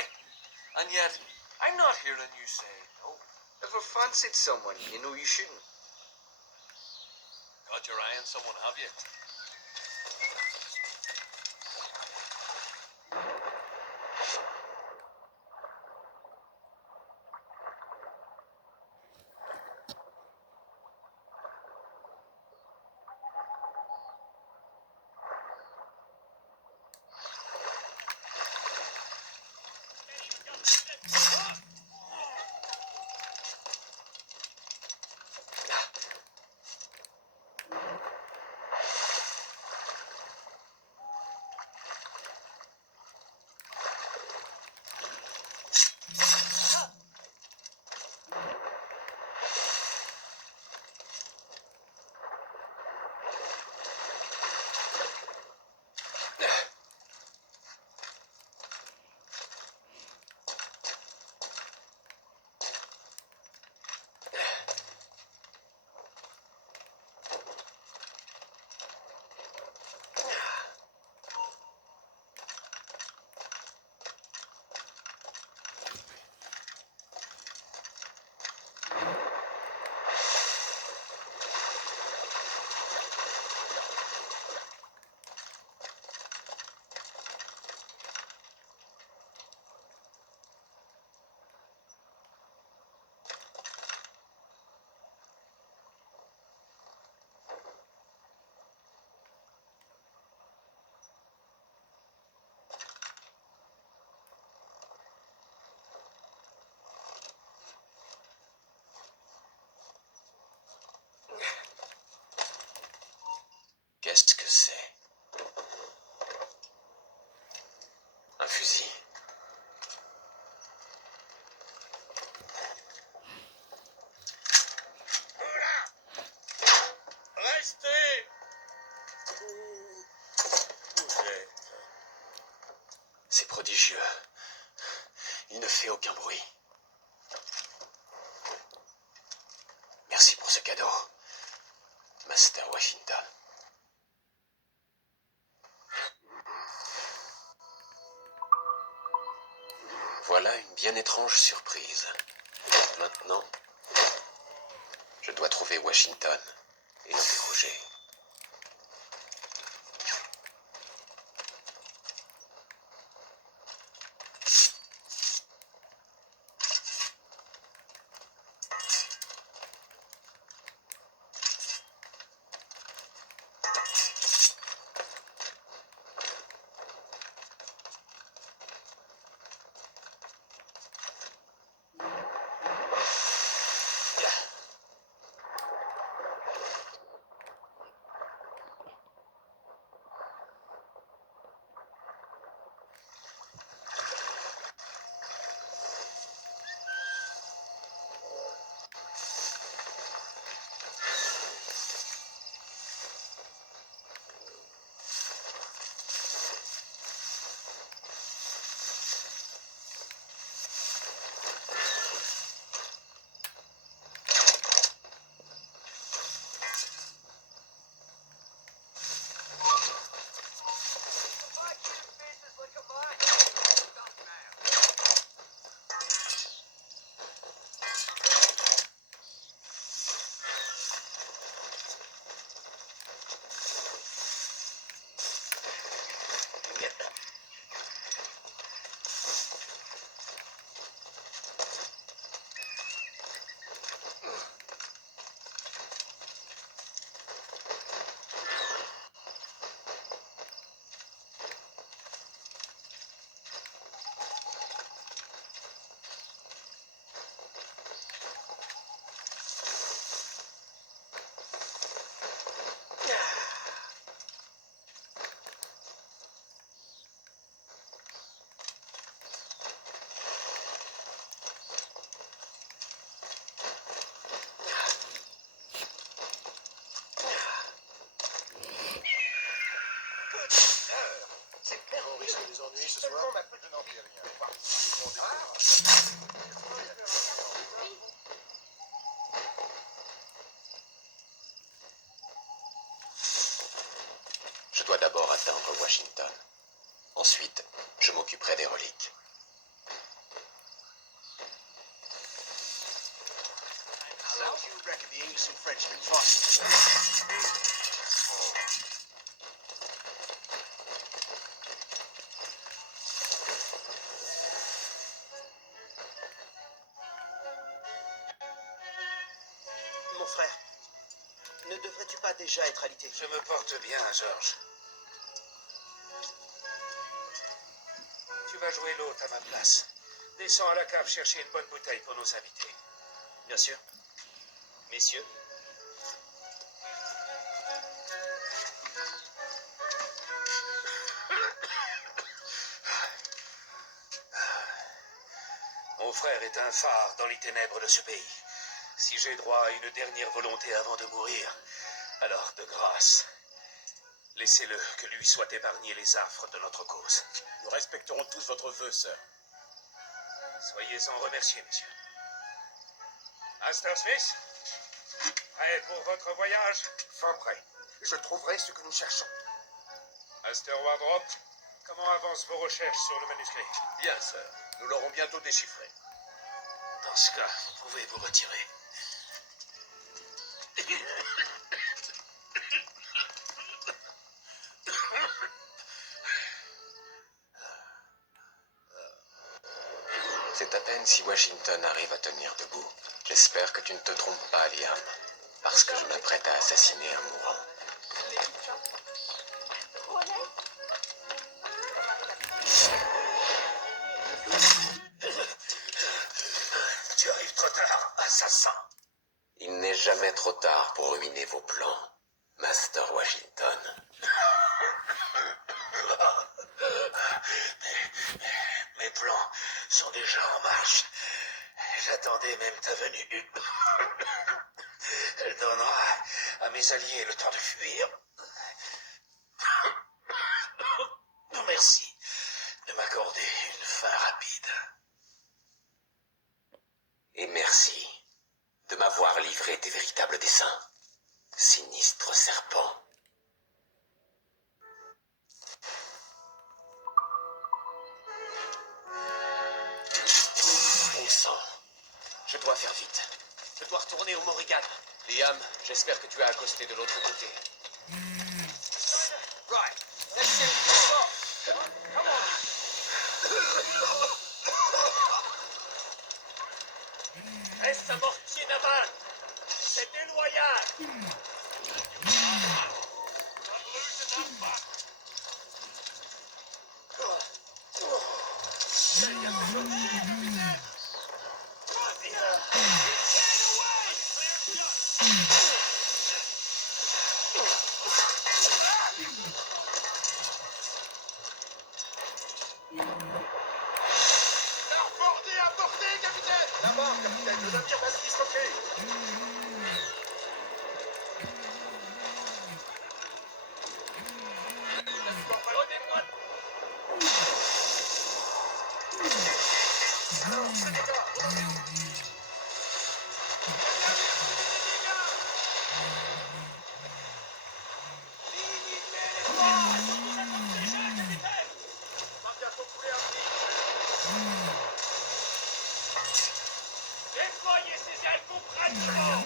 And yet, I'm not hearing you say no. Ever fancied someone you know you shouldn't? Got your eye on someone, have you? majesté! Où vous êtes? C'est prodigieux. Il ne fait aucun bruit. Merci pour ce cadeau, Master Washington. Voilà une bien étrange surprise. Maintenant, je dois trouver Washington et l'interroger. C'est clair. On risque des ennuis ce Seulement soir? ma petite... Je n'en dis rien. Je dois d'abord atteindre Washington. Ensuite, je m'occuperai des reliques. How do you reckon the English and Frenchmen fought? Mon frère, ne devrais-tu pas déjà être alité? Je me porte bien, Georges. Tu vas jouer l'hôte à ma place. Descends à la cave chercher une bonne bouteille pour nos invités. Bien sûr. Messieurs. Mon frère est un phare dans les ténèbres de ce pays. Si j'ai droit à une dernière volonté avant de mourir, alors de grâce, laissez-le que lui soient épargnés les affres de notre cause. Nous respecterons tous votre vœu, sir. Soyez-en remerciés, messieurs. Master Smith, prêt pour votre voyage? Fort prêt. Je trouverai ce que nous cherchons. Master Wardrop, comment avancent vos recherches sur le manuscrit? Bien, sir. Nous l'aurons bientôt déchiffré. Dans ce cas, vous pouvez vous retirer. C'est à peine si Washington arrive à tenir debout. J'espère que tu ne te trompes pas, Liam, parce que je m'apprête à assassiner un mourant. Tu arrives trop tard, assassin. Il n'est jamais trop tard pour ruiner vos plans, Master Washington. Mes plans sont déjà en marche. J'attendais même ta venue. Elle donnera à mes mes alliés le temps de fuir. Merci de m'accorder une fin rapide. Et merci de m'avoir livré tes véritables desseins, sinistre serpent. Bon sang, je dois faire vite. Je dois retourner au Morrigan. Liam, j'espère que tu as accosté de l'autre côté. Right, let's see what you've got. Come on. Reste à mortier d'aval. C'est déloyal. Bordé à portée, capitaine. D'abord, capitaine, le navire va se disloquer. Déployez ces ailes pour prendre du vent.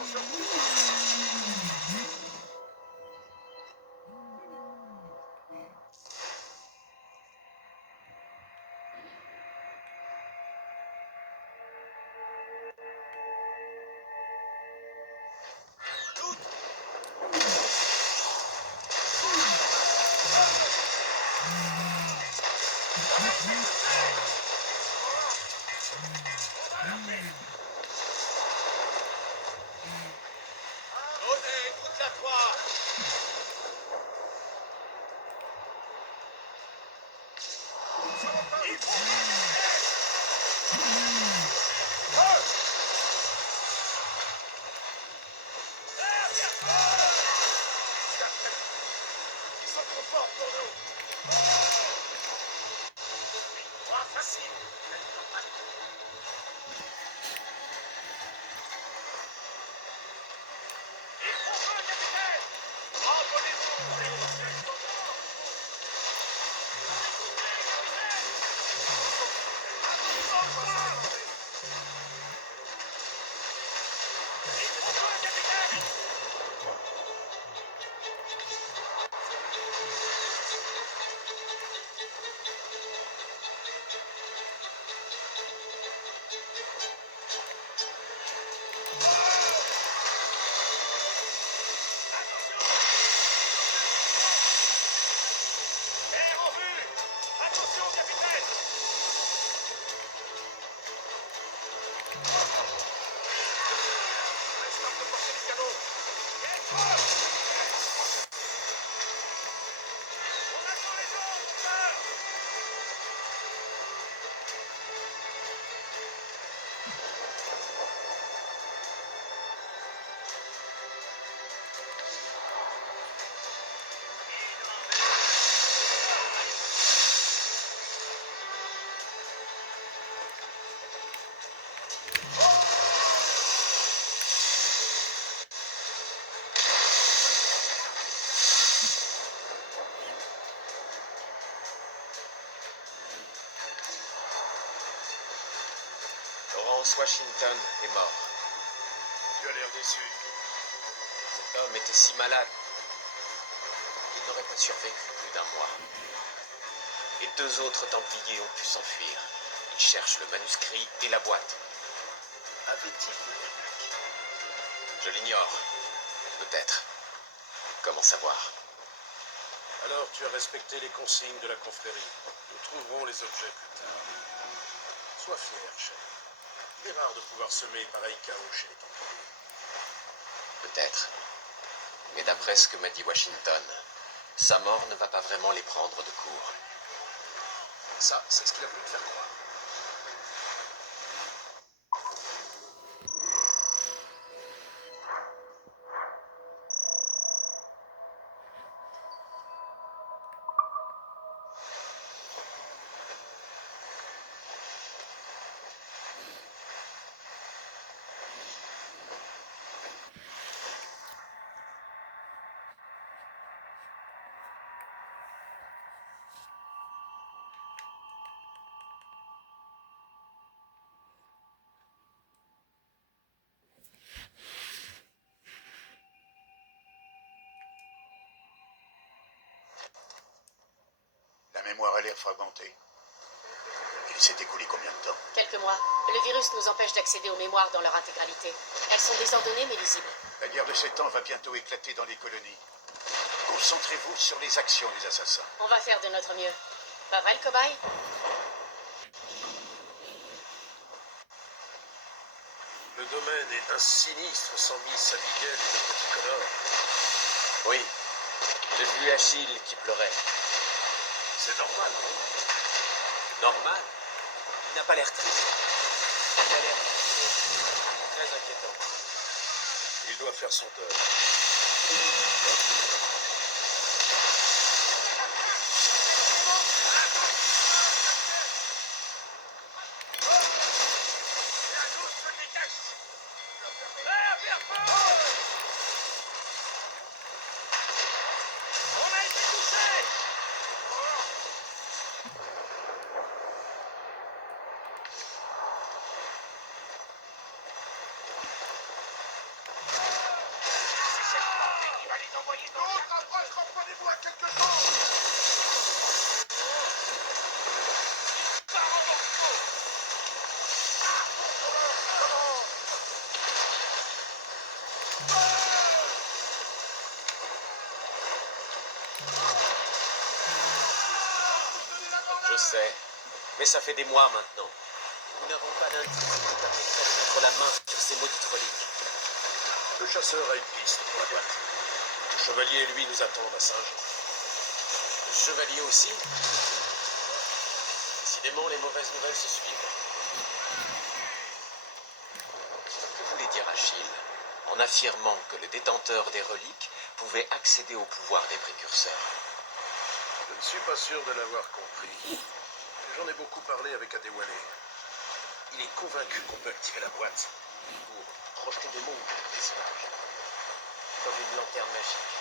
Osez, toute la toile. Il faut Ils sont trop forts pour nous. pas facile. Il faut feu, capitaine. Terre en vue. Attention, capitaine. Reste de porter les canons. On attend les autres, sœur. Lawrence Washington est mort. Tu as l'air déçu. Cet homme était si malade qu'il n'aurait pas survécu plus d'un mois. Et 2 autres Templiers ont pu s'enfuir. Ils cherchent le manuscrit et la boîte. Avait-il une réplique? Je l'ignore. Peut-être. Comment savoir? Alors tu as respecté les consignes de la confrérie. Nous trouverons les objets plus tard. Sois fier, chef. Il est rare de pouvoir semer pareil chaos chez les Templiers. Peut-être. Mais d'après ce que m'a dit Washington, sa mort ne va pas vraiment les prendre de court. Ça, c'est ce qu'il a voulu te faire croire. mémoire a l'air fragmentée. Il s'est écoulé combien de temps? Quelques mois. Le virus nous empêche d'accéder aux mémoires dans leur intégralité. Elles sont désordonnées mais lisibles. La guerre de 7 ans va bientôt éclater dans les colonies. Concentrez-vous sur les actions des assassins. On va faire de notre mieux. Pas vrai, le cobaye? Le domaine est un sinistre sans Miss Abigail et le petit Connor. Oui, j'ai vu Achille qui pleurait. C'est normal. Normal. Il n'a pas l'air triste. Il a l'air très inquiétant. Il doit faire son deuil. Je sais, mais ça fait des mois maintenant. Nous n'avons pas d'indice qui nous permettrait de mettre la main sur ces maudites reliques. Le chasseur a une piste pour la boîte. Le chevalier, lui, nous attendent à Saint-Jean. Le chevalier aussi? Décidément, les mauvaises nouvelles se suivent. Que voulait dire Achille en affirmant que le détenteur des reliques pouvait accéder au pouvoir des précurseurs? Je ne suis pas sûr de l'avoir compris. J'en ai beaucoup parlé avec Adéwalé. Il est convaincu qu'on peut activer la boîte pour projeter des mondes, des images. Comme une lanterne magique.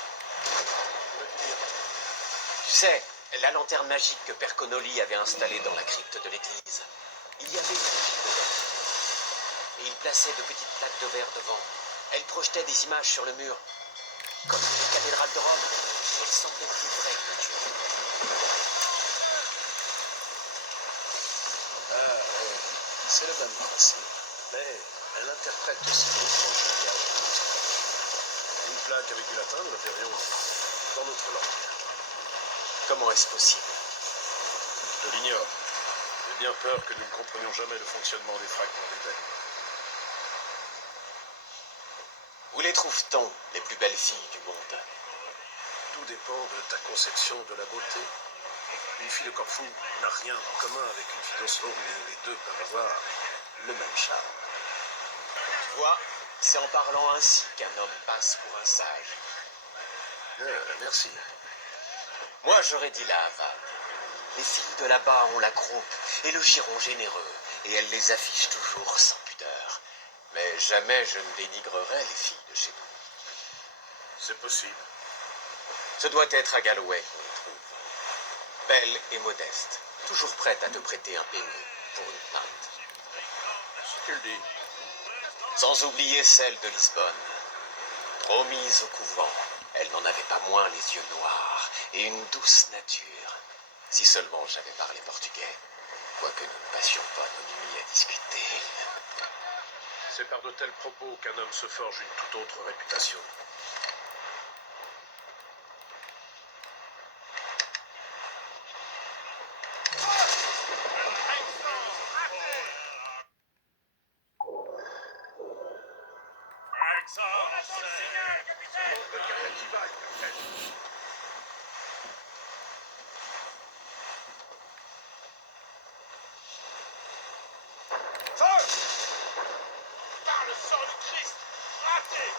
Tu sais, la lanterne magique que Père Connolly avait installée dans la crypte de l'église, il y avait une bougie dedans. Et il plaçait de petites plaques de verre devant. Elles projetaient des images sur le mur, comme une cathédrale de Rome. Elles semblaient plus vraies que nature. C'est le même principe. Mais elle interprète aussi l'étrange langage de notre. Une plaque avec du latin, nous la verrions dans notre langue. Comment est-ce possible? Je l'ignore. J'ai bien peur que nous ne comprenions jamais le fonctionnement des fragments d'éden. Où les trouve-t-on, les plus belles filles du monde? Tout dépend de ta conception de la beauté. Une fille de Corfou n'a rien en commun avec une fille d'Oslo, mais les deux peuvent avoir le même charme. Tu vois, c'est en parlant ainsi qu'un homme passe pour un sage. Merci. Moi, j'aurais dit la Havane. Les filles de là-bas ont la croupe et le giron généreux, et elles les affichent toujours sans pudeur. Mais jamais je ne dénigrerai les filles de chez nous. C'est possible. Ce doit être à Galloway qu'on les trouve. Belle et modeste, toujours prête à te prêter un penny pour une pinte. Ce qu'il dit. Sans oublier celle de Lisbonne. Promise au couvent, elle n'en avait pas moins les yeux noirs et une douce nature. Si seulement j'avais parlé portugais, quoique nous ne passions pas nos nuits à discuter. C'est par de tels propos qu'un homme se forge une toute autre réputation. Par le sang du Christ, raté!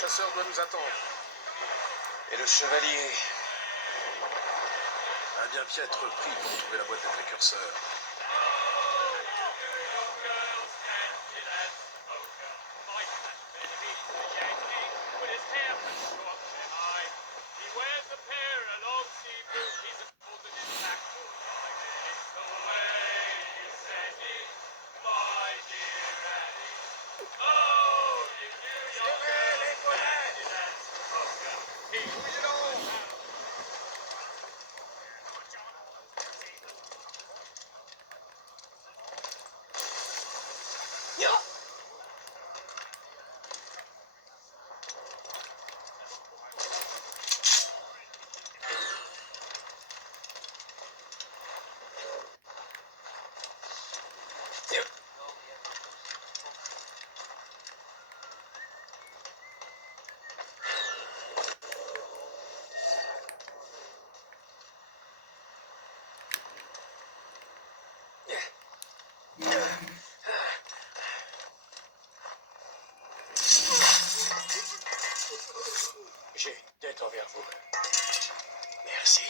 chasseur doit nous attendre. Et le chevalier? Un bien piètre prix pour trouver la boîte de précurseurs. J'ai une dette envers vous. Merci.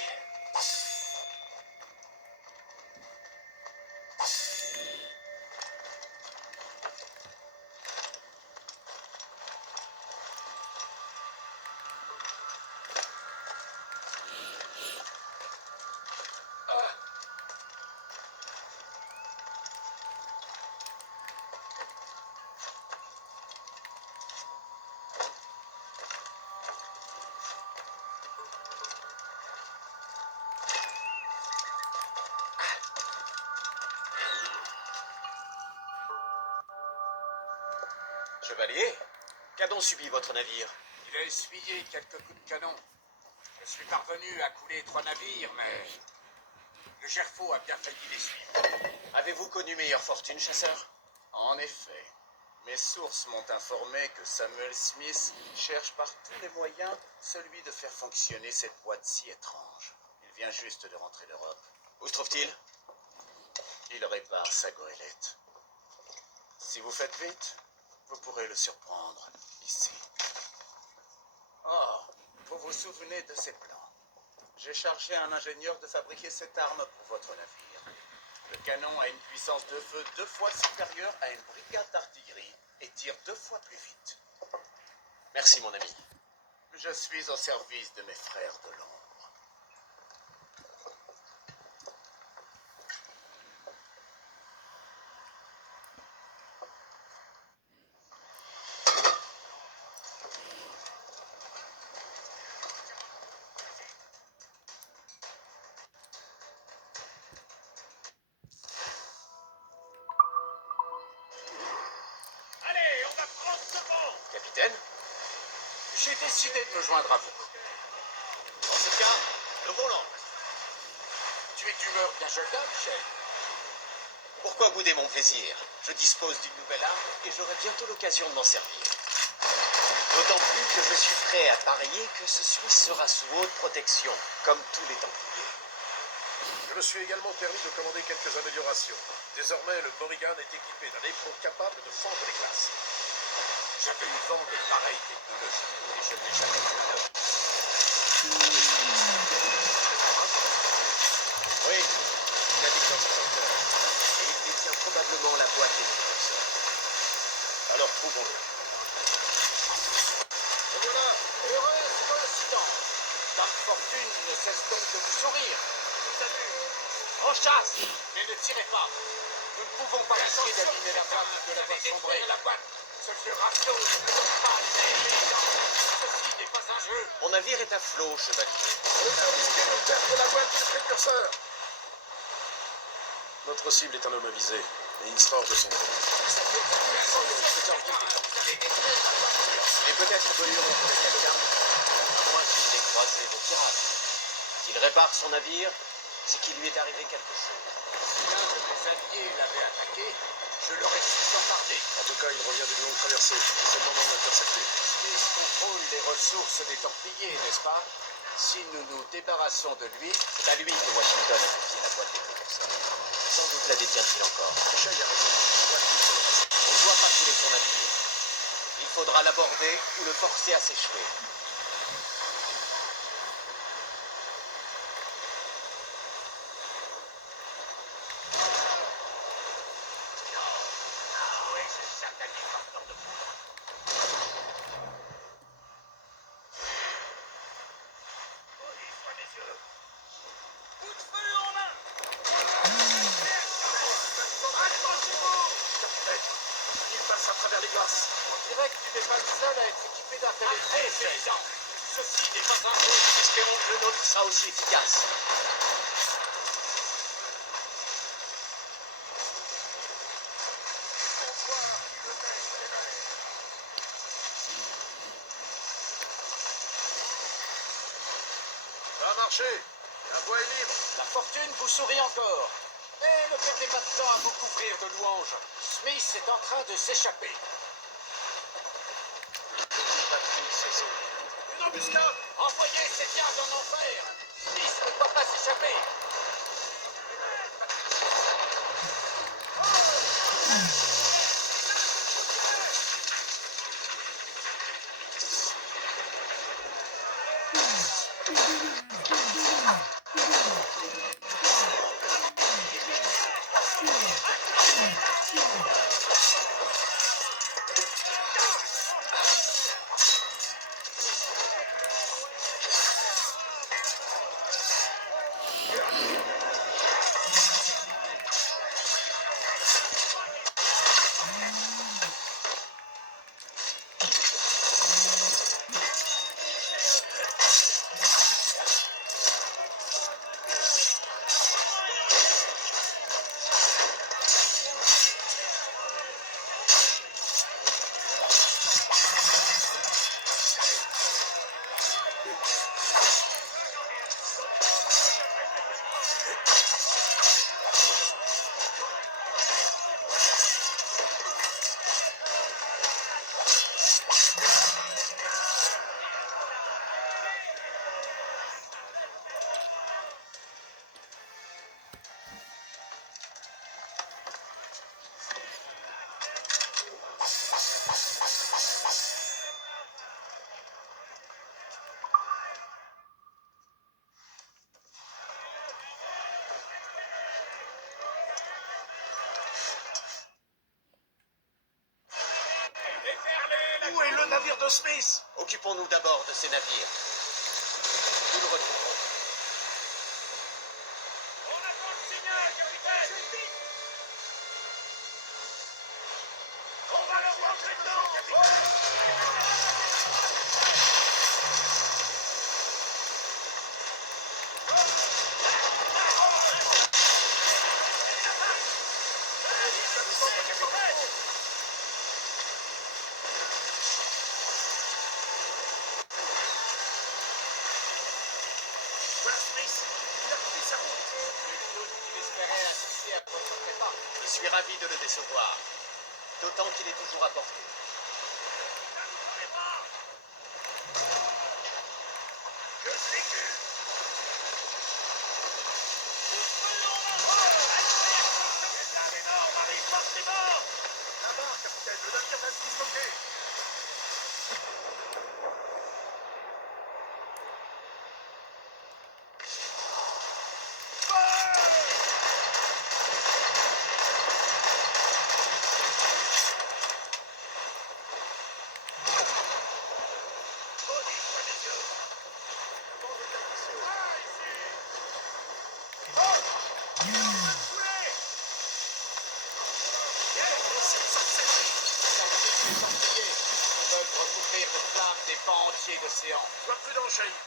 Chevalier, qu'a donc subi votre navire? Il a essuyé quelques coups de canon. Je suis parvenu à couler 3 navires, mais le Gerfaut a bien failli les suivre. Avez-vous connu meilleure fortune, chasseur? En effet, mes sources m'ont informé que Samuel Smith cherche par tous les moyens celui de faire fonctionner cette boîte si étrange. Il vient juste de rentrer d'Europe. Où se trouve-t-il? Il répare sa goélette. Si vous faites vite, vous pourrez le surprendre ici. Oh, vous vous souvenez de ces plans? J'ai chargé un ingénieur de fabriquer cette arme pour votre navire. Le canon a une puissance de feu 2 fois supérieure à une brigade d'artillerie et tire 2 fois plus vite. Merci, mon ami. Je suis au service de mes frères de l'ombre. Allez, on va prendre ce pont. Capitaine, j'ai décidé de me joindre à vous. Dans ce cas, levons l'ancre. Tu es d'humeur bien jeune homme, Shane. Pourquoi bouder mon plaisir? Je dispose d'une nouvelle arme et j'aurai bientôt l'occasion de m'en servir. D'autant plus que je suis prêt à parier que ce Suisse sera sous haute protection, comme tous les Templiers. Je me suis également permis de commander quelques améliorations. Désormais, le Morrigan est équipé d'un éperon capable de fendre les glaces. J'avais eu vent de pareille technologie et je n'ai jamais vu à l'œuvre. Oui, il a des constructeurs. Et il détient probablement la boîte des précurseurs. Alors trouvons-le. Et voilà, heureuse coïncidence. Dame Fortune ne cesse donc de vous sourire. En chasse, mais ne tirez pas. Nous ne pouvons pas risquer d'abîmer la boîte de la voir sombrer. Ce jeu ratio ne me donne pas assez intelligent. Ceci n'est pas un jeu. Mon navire est à flot, chevalier. On a risqué de perdre la boîte des précurseurs. Notre cible est un homme avisé, et il sort de son temps. Mais peut-être que lui retrouver quelqu'un, à moins qu'il n'ait croisé vos pirates. S'il répare son navire, c'est qu'il lui est arrivé quelque chose. Si l'un de mes alliés l'avait attaqué, je l'aurais su sans tarder. En tout cas, il revient d'une longue traversée. C'est le moment de l'intercepter. Smith contrôle les ressources des Templiers, n'est-ce pas? Si nous nous débarrassons de lui, C'est à lui que Washington a confié la boîte des précurseurs. Sans doute la détient-il encore. Shay a raison. On ne doit pas couler son navire. Il faudra l'aborder ou le forcer à s'échouer. Oui, ce satanique porteur de poudre. Police, sois mes yeux. Coup de feu en main. Accrochez-vous. Il passe à travers les glaces. On dirait que tu n'es pas le seul à être équipé d'un téléphone. Paysan, ceci n'est pas un jeu. Espérons que le nôtre sera aussi efficace. Ça a marché. La voie est libre. La fortune vous sourit encore. Mais ne perdez pas de temps à vous couvrir de louanges. Smith est en train de s'échapper. Une embuscade. Envoyez ces diables en enfer. Smith ne doit pas s'échapper. Où est le navire de Smith? Occupons-nous d'abord de ces navires. Nous le retrouverons. On attend le signal, capitaine. On va leur rentrer dedans, capitaine. Voilà Smith. Il a pris sa route. Nul doute qu'il espérait assister à votre prépa. Je suis ravi de le décevoir. D'autant qu'il est toujours à portée. Je sais que... Là-bas, capitaine, le navire va se disloquer. Recouvrir de flammes des pans entiers d'océan. Sois prudent, Shane.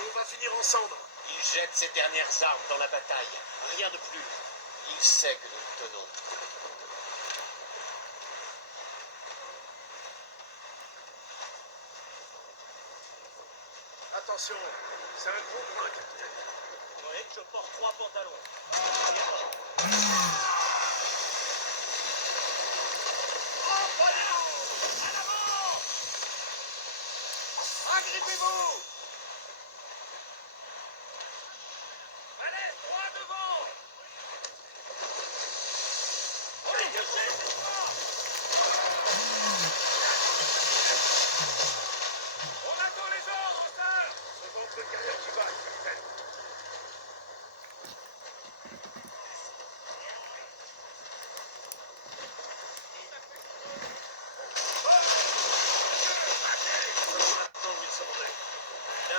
On va finir en cendres. Il jette ses dernières armes dans la bataille. Rien de plus. Il sait que nous le tenons. Attention, c'est un gros brun, capitaine. Oui, je porte 3 pantalons. Agrippez-vous! Allez, droit devant! Dégagez, c'est toi!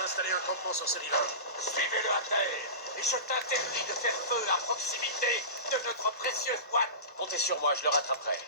installé un campement sur ce rivain. Suivez-le à terre, et je t'interdis de faire feu à proximité de notre précieuse boîte. Comptez sur moi, je le rattraperai.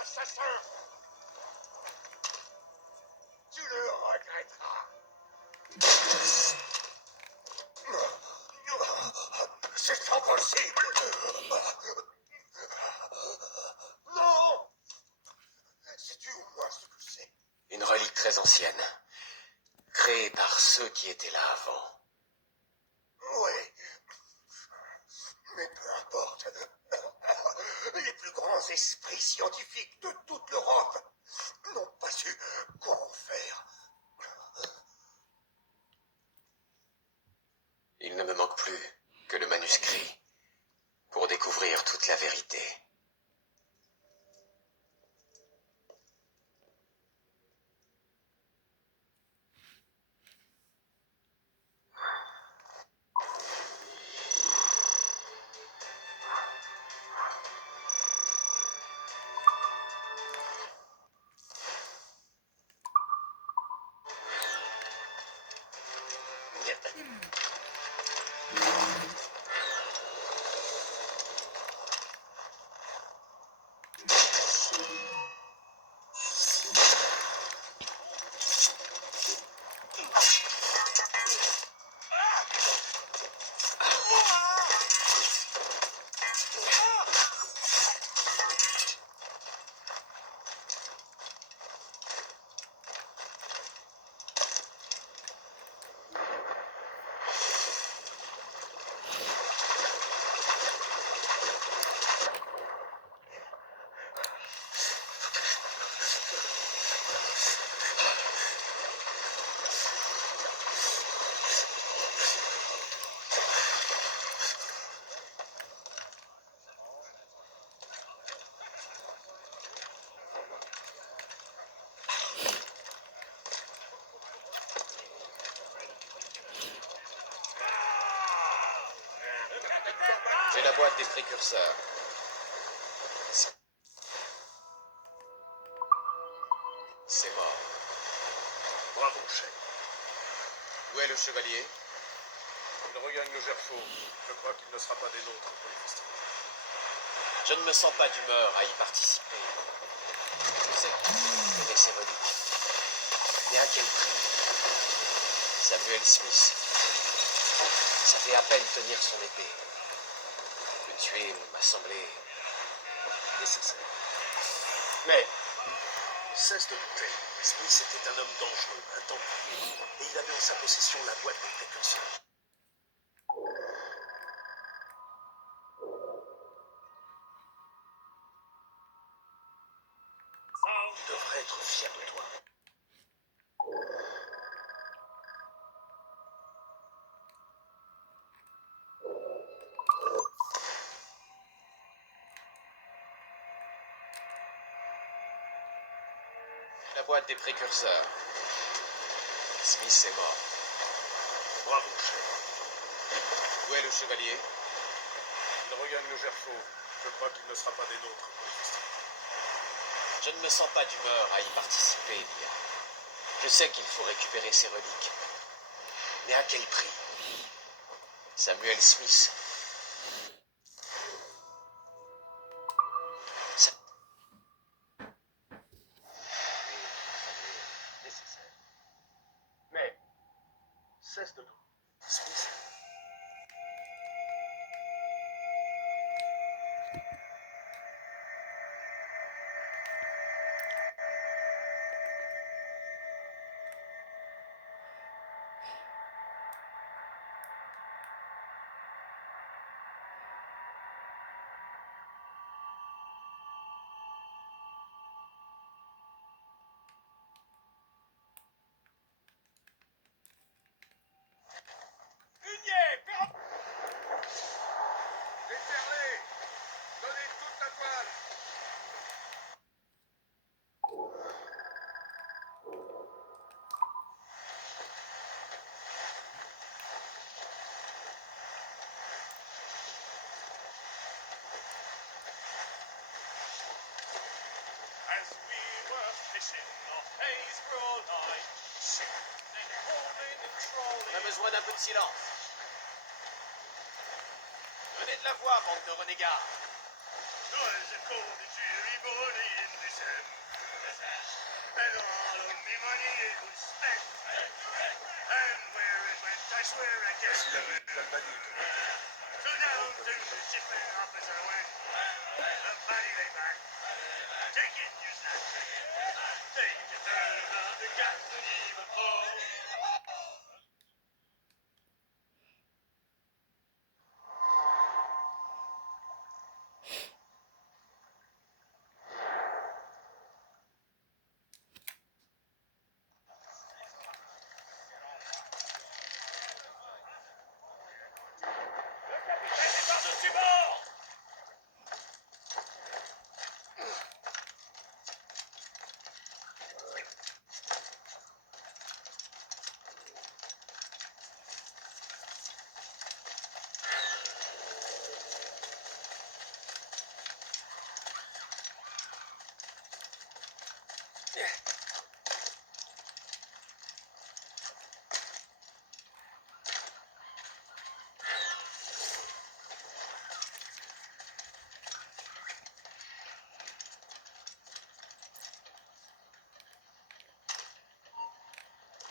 Assassin! Tu le regretteras. C'est impossible. Non! Sais-tu au moins ce que c'est? Une relique très ancienne, créée par ceux qui étaient là avant. Oui. Mais peu importe. Les plus grands esprits scientifiques de toute l'Europe n'ont pas su quoi en faire. Il ne me manque plus que le manuscrit pour découvrir toute la vérité. J'ai la boîte des précurseurs. C'est mort. Bravo, chef. Où est le chevalier? Il regagne le Gerfaut. Je crois qu'il ne sera pas des nôtres pour les festivals. Je ne me sens pas d'humeur à y participer. Je sais que je vais ces reliques. Mais à quel prix? Samuel Smith savait à peine tenir son épée. Le tuer m'a semblé nécessaire. Mais cesse de douter. Smith était un homme dangereux, un templier, et il avait en sa possession la boîte des précurseurs. Il devrait être fier de toi. La boîte des précurseurs. Smith est mort. Bravo, chef. Où est le chevalier? Il regagne le Gerfaut. Je crois qu'il ne sera pas des nôtres pour le festival. Je ne me sens pas d'humeur à y participer, bien. Je sais qu'il faut récupérer ces reliques. Mais à quel prix? Samuel Smith. Nécessaire. Mais, cesse de tout. Smith. Hunier, déferlez. Donnez toute la toile. As we were fishing off Haysboro Line, shooting and hauling and trolling. On a besoin d'un peu de silence. Venez de la voix, bande de renégats. Twas a cold and dreary morning in December, and all of me money it was spent. And where it went, I swear I can't remember. So down to the shipping office I went. A body lay back, taking your snack. Take a turn around the captain even more. Par-dessus bord!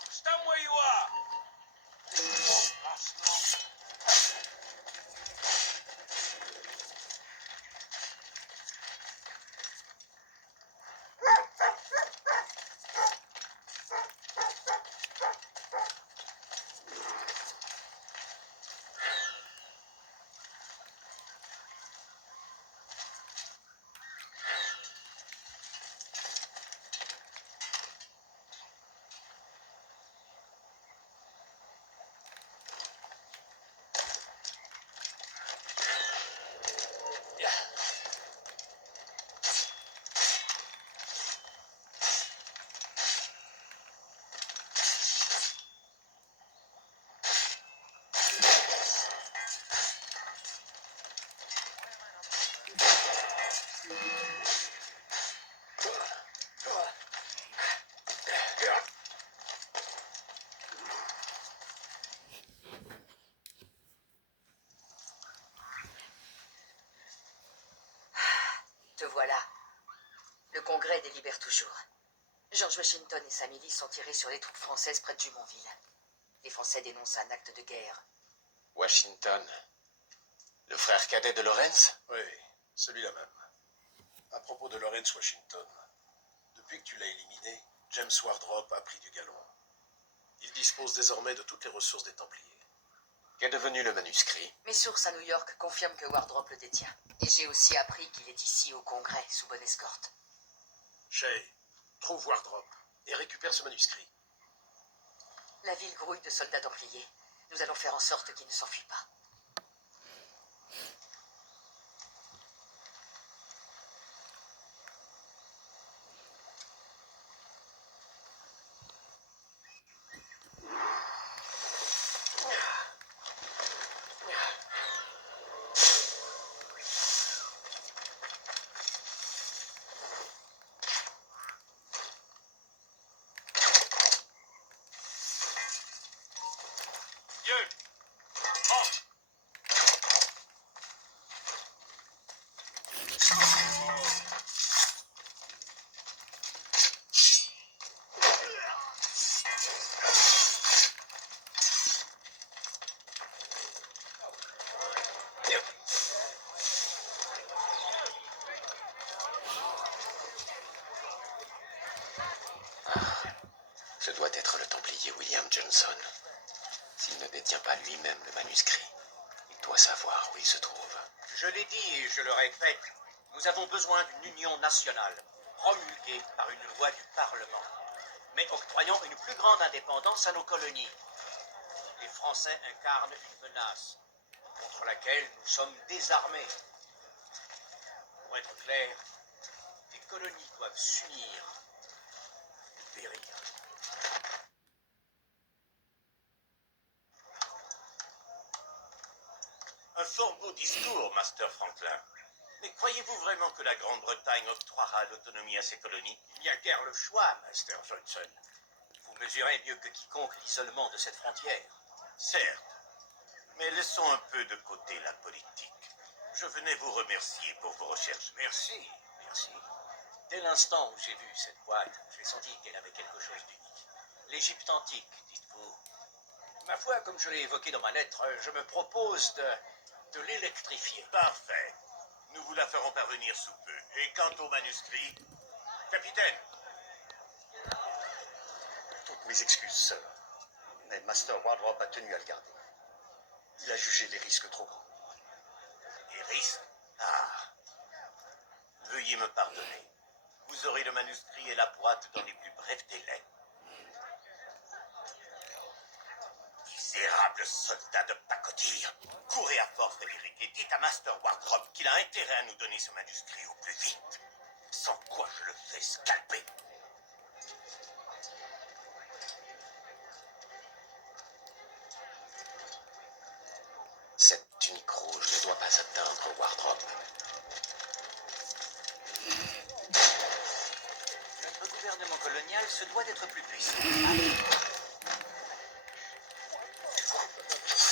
Stand where you are! Last long. Te voilà. Le Congrès délibère toujours. George Washington et sa milice sont tirés sur les troupes françaises près de Jumonville. Les Français dénoncent un acte de guerre. Washington. Le frère cadet de Lawrence? Oui, celui-là même. À propos de Lawrence Washington, depuis que tu l'as éliminé, James Wardrop a pris du galon. Il dispose désormais de toutes les ressources des Templiers. Qu'est devenu le manuscrit? Mes sources à New York confirment que Wardrop le détient. Et j'ai aussi appris qu'il est ici au Congrès, sous bonne escorte. Shay, trouve Wardrop et récupère ce manuscrit. La ville grouille de soldats templiers. Nous allons faire en sorte qu'il ne s'enfuit pas. Ce doit être le Templier William Johnson. S'il ne détient pas lui-même le manuscrit, il doit savoir où il se trouve. Je l'ai dit et je le répète, nous avons besoin d'une union nationale, promulguée par une loi du Parlement, mais octroyant une plus grande indépendance à nos colonies. Les Français incarnent une menace contre laquelle nous sommes désarmés. Pour être clair, les colonies doivent s'unir ou périr. Un fort beau discours, Master Franklin. Mais croyez-vous vraiment que la Grande-Bretagne octroiera l'autonomie à ses colonies? Il n'y a guère le choix, Master Johnson. Vous mesurez mieux que quiconque l'isolement de cette frontière. Certes, mais laissons un peu de côté la politique. Je venais vous remercier pour vos recherches. Merci, merci. Dès l'instant où j'ai vu cette boîte, j'ai senti qu'elle avait quelque chose d'unique. L'Égypte antique, dites-vous. Ma foi, comme je l'ai évoqué dans ma lettre, je me propose de l'électrifier. Parfait. Nous vous la ferons parvenir sous peu. Et quant au manuscrit... Capitaine! Toutes mes excuses, sir. Mais Master Wardrop a tenu à le garder. Il a jugé les risques trop grands. Les risques? Ah. Veuillez me pardonner. Vous aurez le manuscrit et la boîte dans les plus brefs délais. Misérable soldat de pacotille! Courez à Fort Frédéric et dites à Master Wardrop qu'il a intérêt à nous donner ce manuscrit au plus vite. Sans quoi je le fais scalper. Cette tunique rouge ne doit pas atteindre Wardrop. Notre gouvernement colonial se doit d'être plus puissant.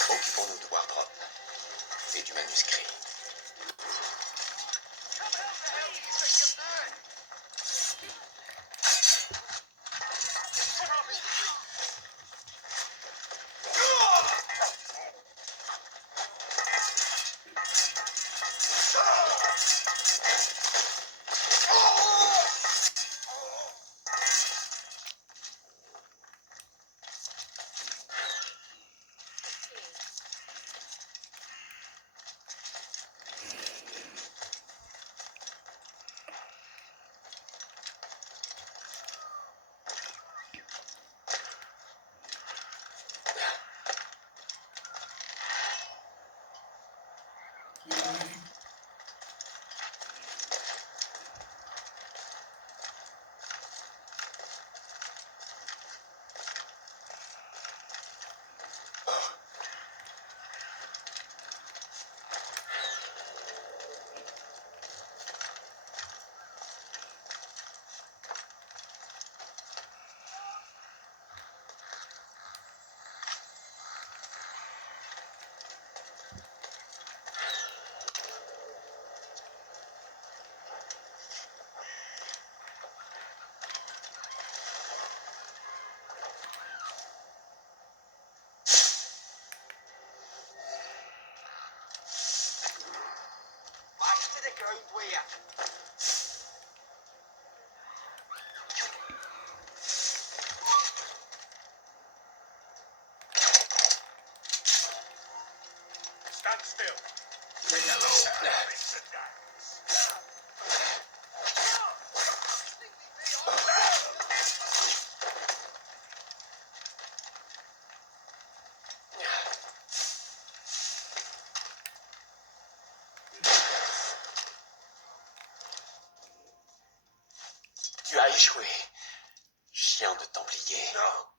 Occupons-nous de Wardrop et du manuscrit. Stand still. Leave me alone, Mr. Dykes. Tu as échoué, chien de Templier. Non,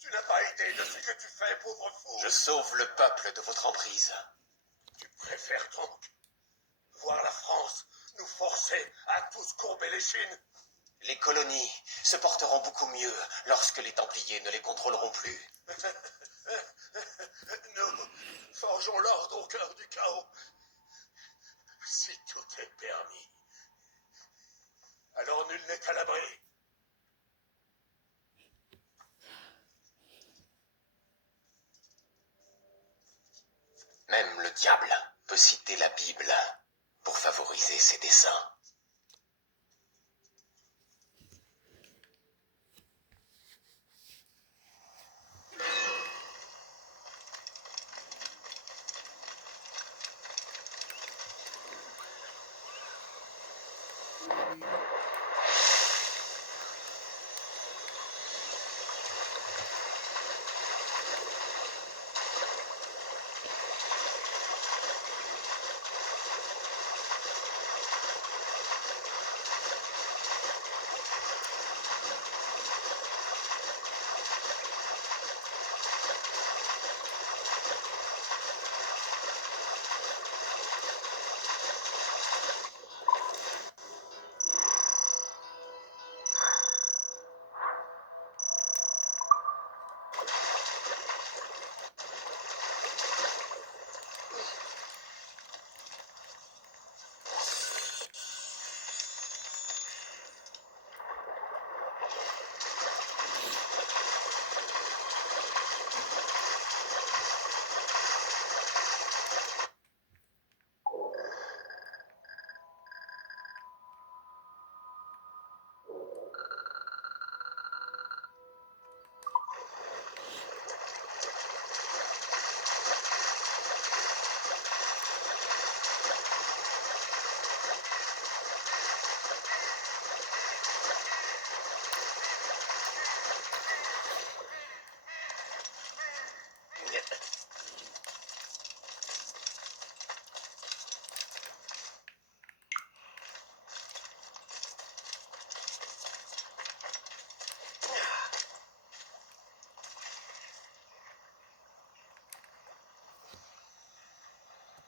tu n'as pas idée de ce que tu fais, pauvre fou. Je sauve le peuple de votre emprise. Tu préfères donc voir la France nous forcer à tous courber les chines? Les colonies se porteront beaucoup mieux lorsque les Templiers ne les contrôleront plus. Nous forgeons l'ordre au cœur du chaos. Si tout est permis, alors nul n'est à l'abri. Même le diable peut citer la Bible pour favoriser ses desseins.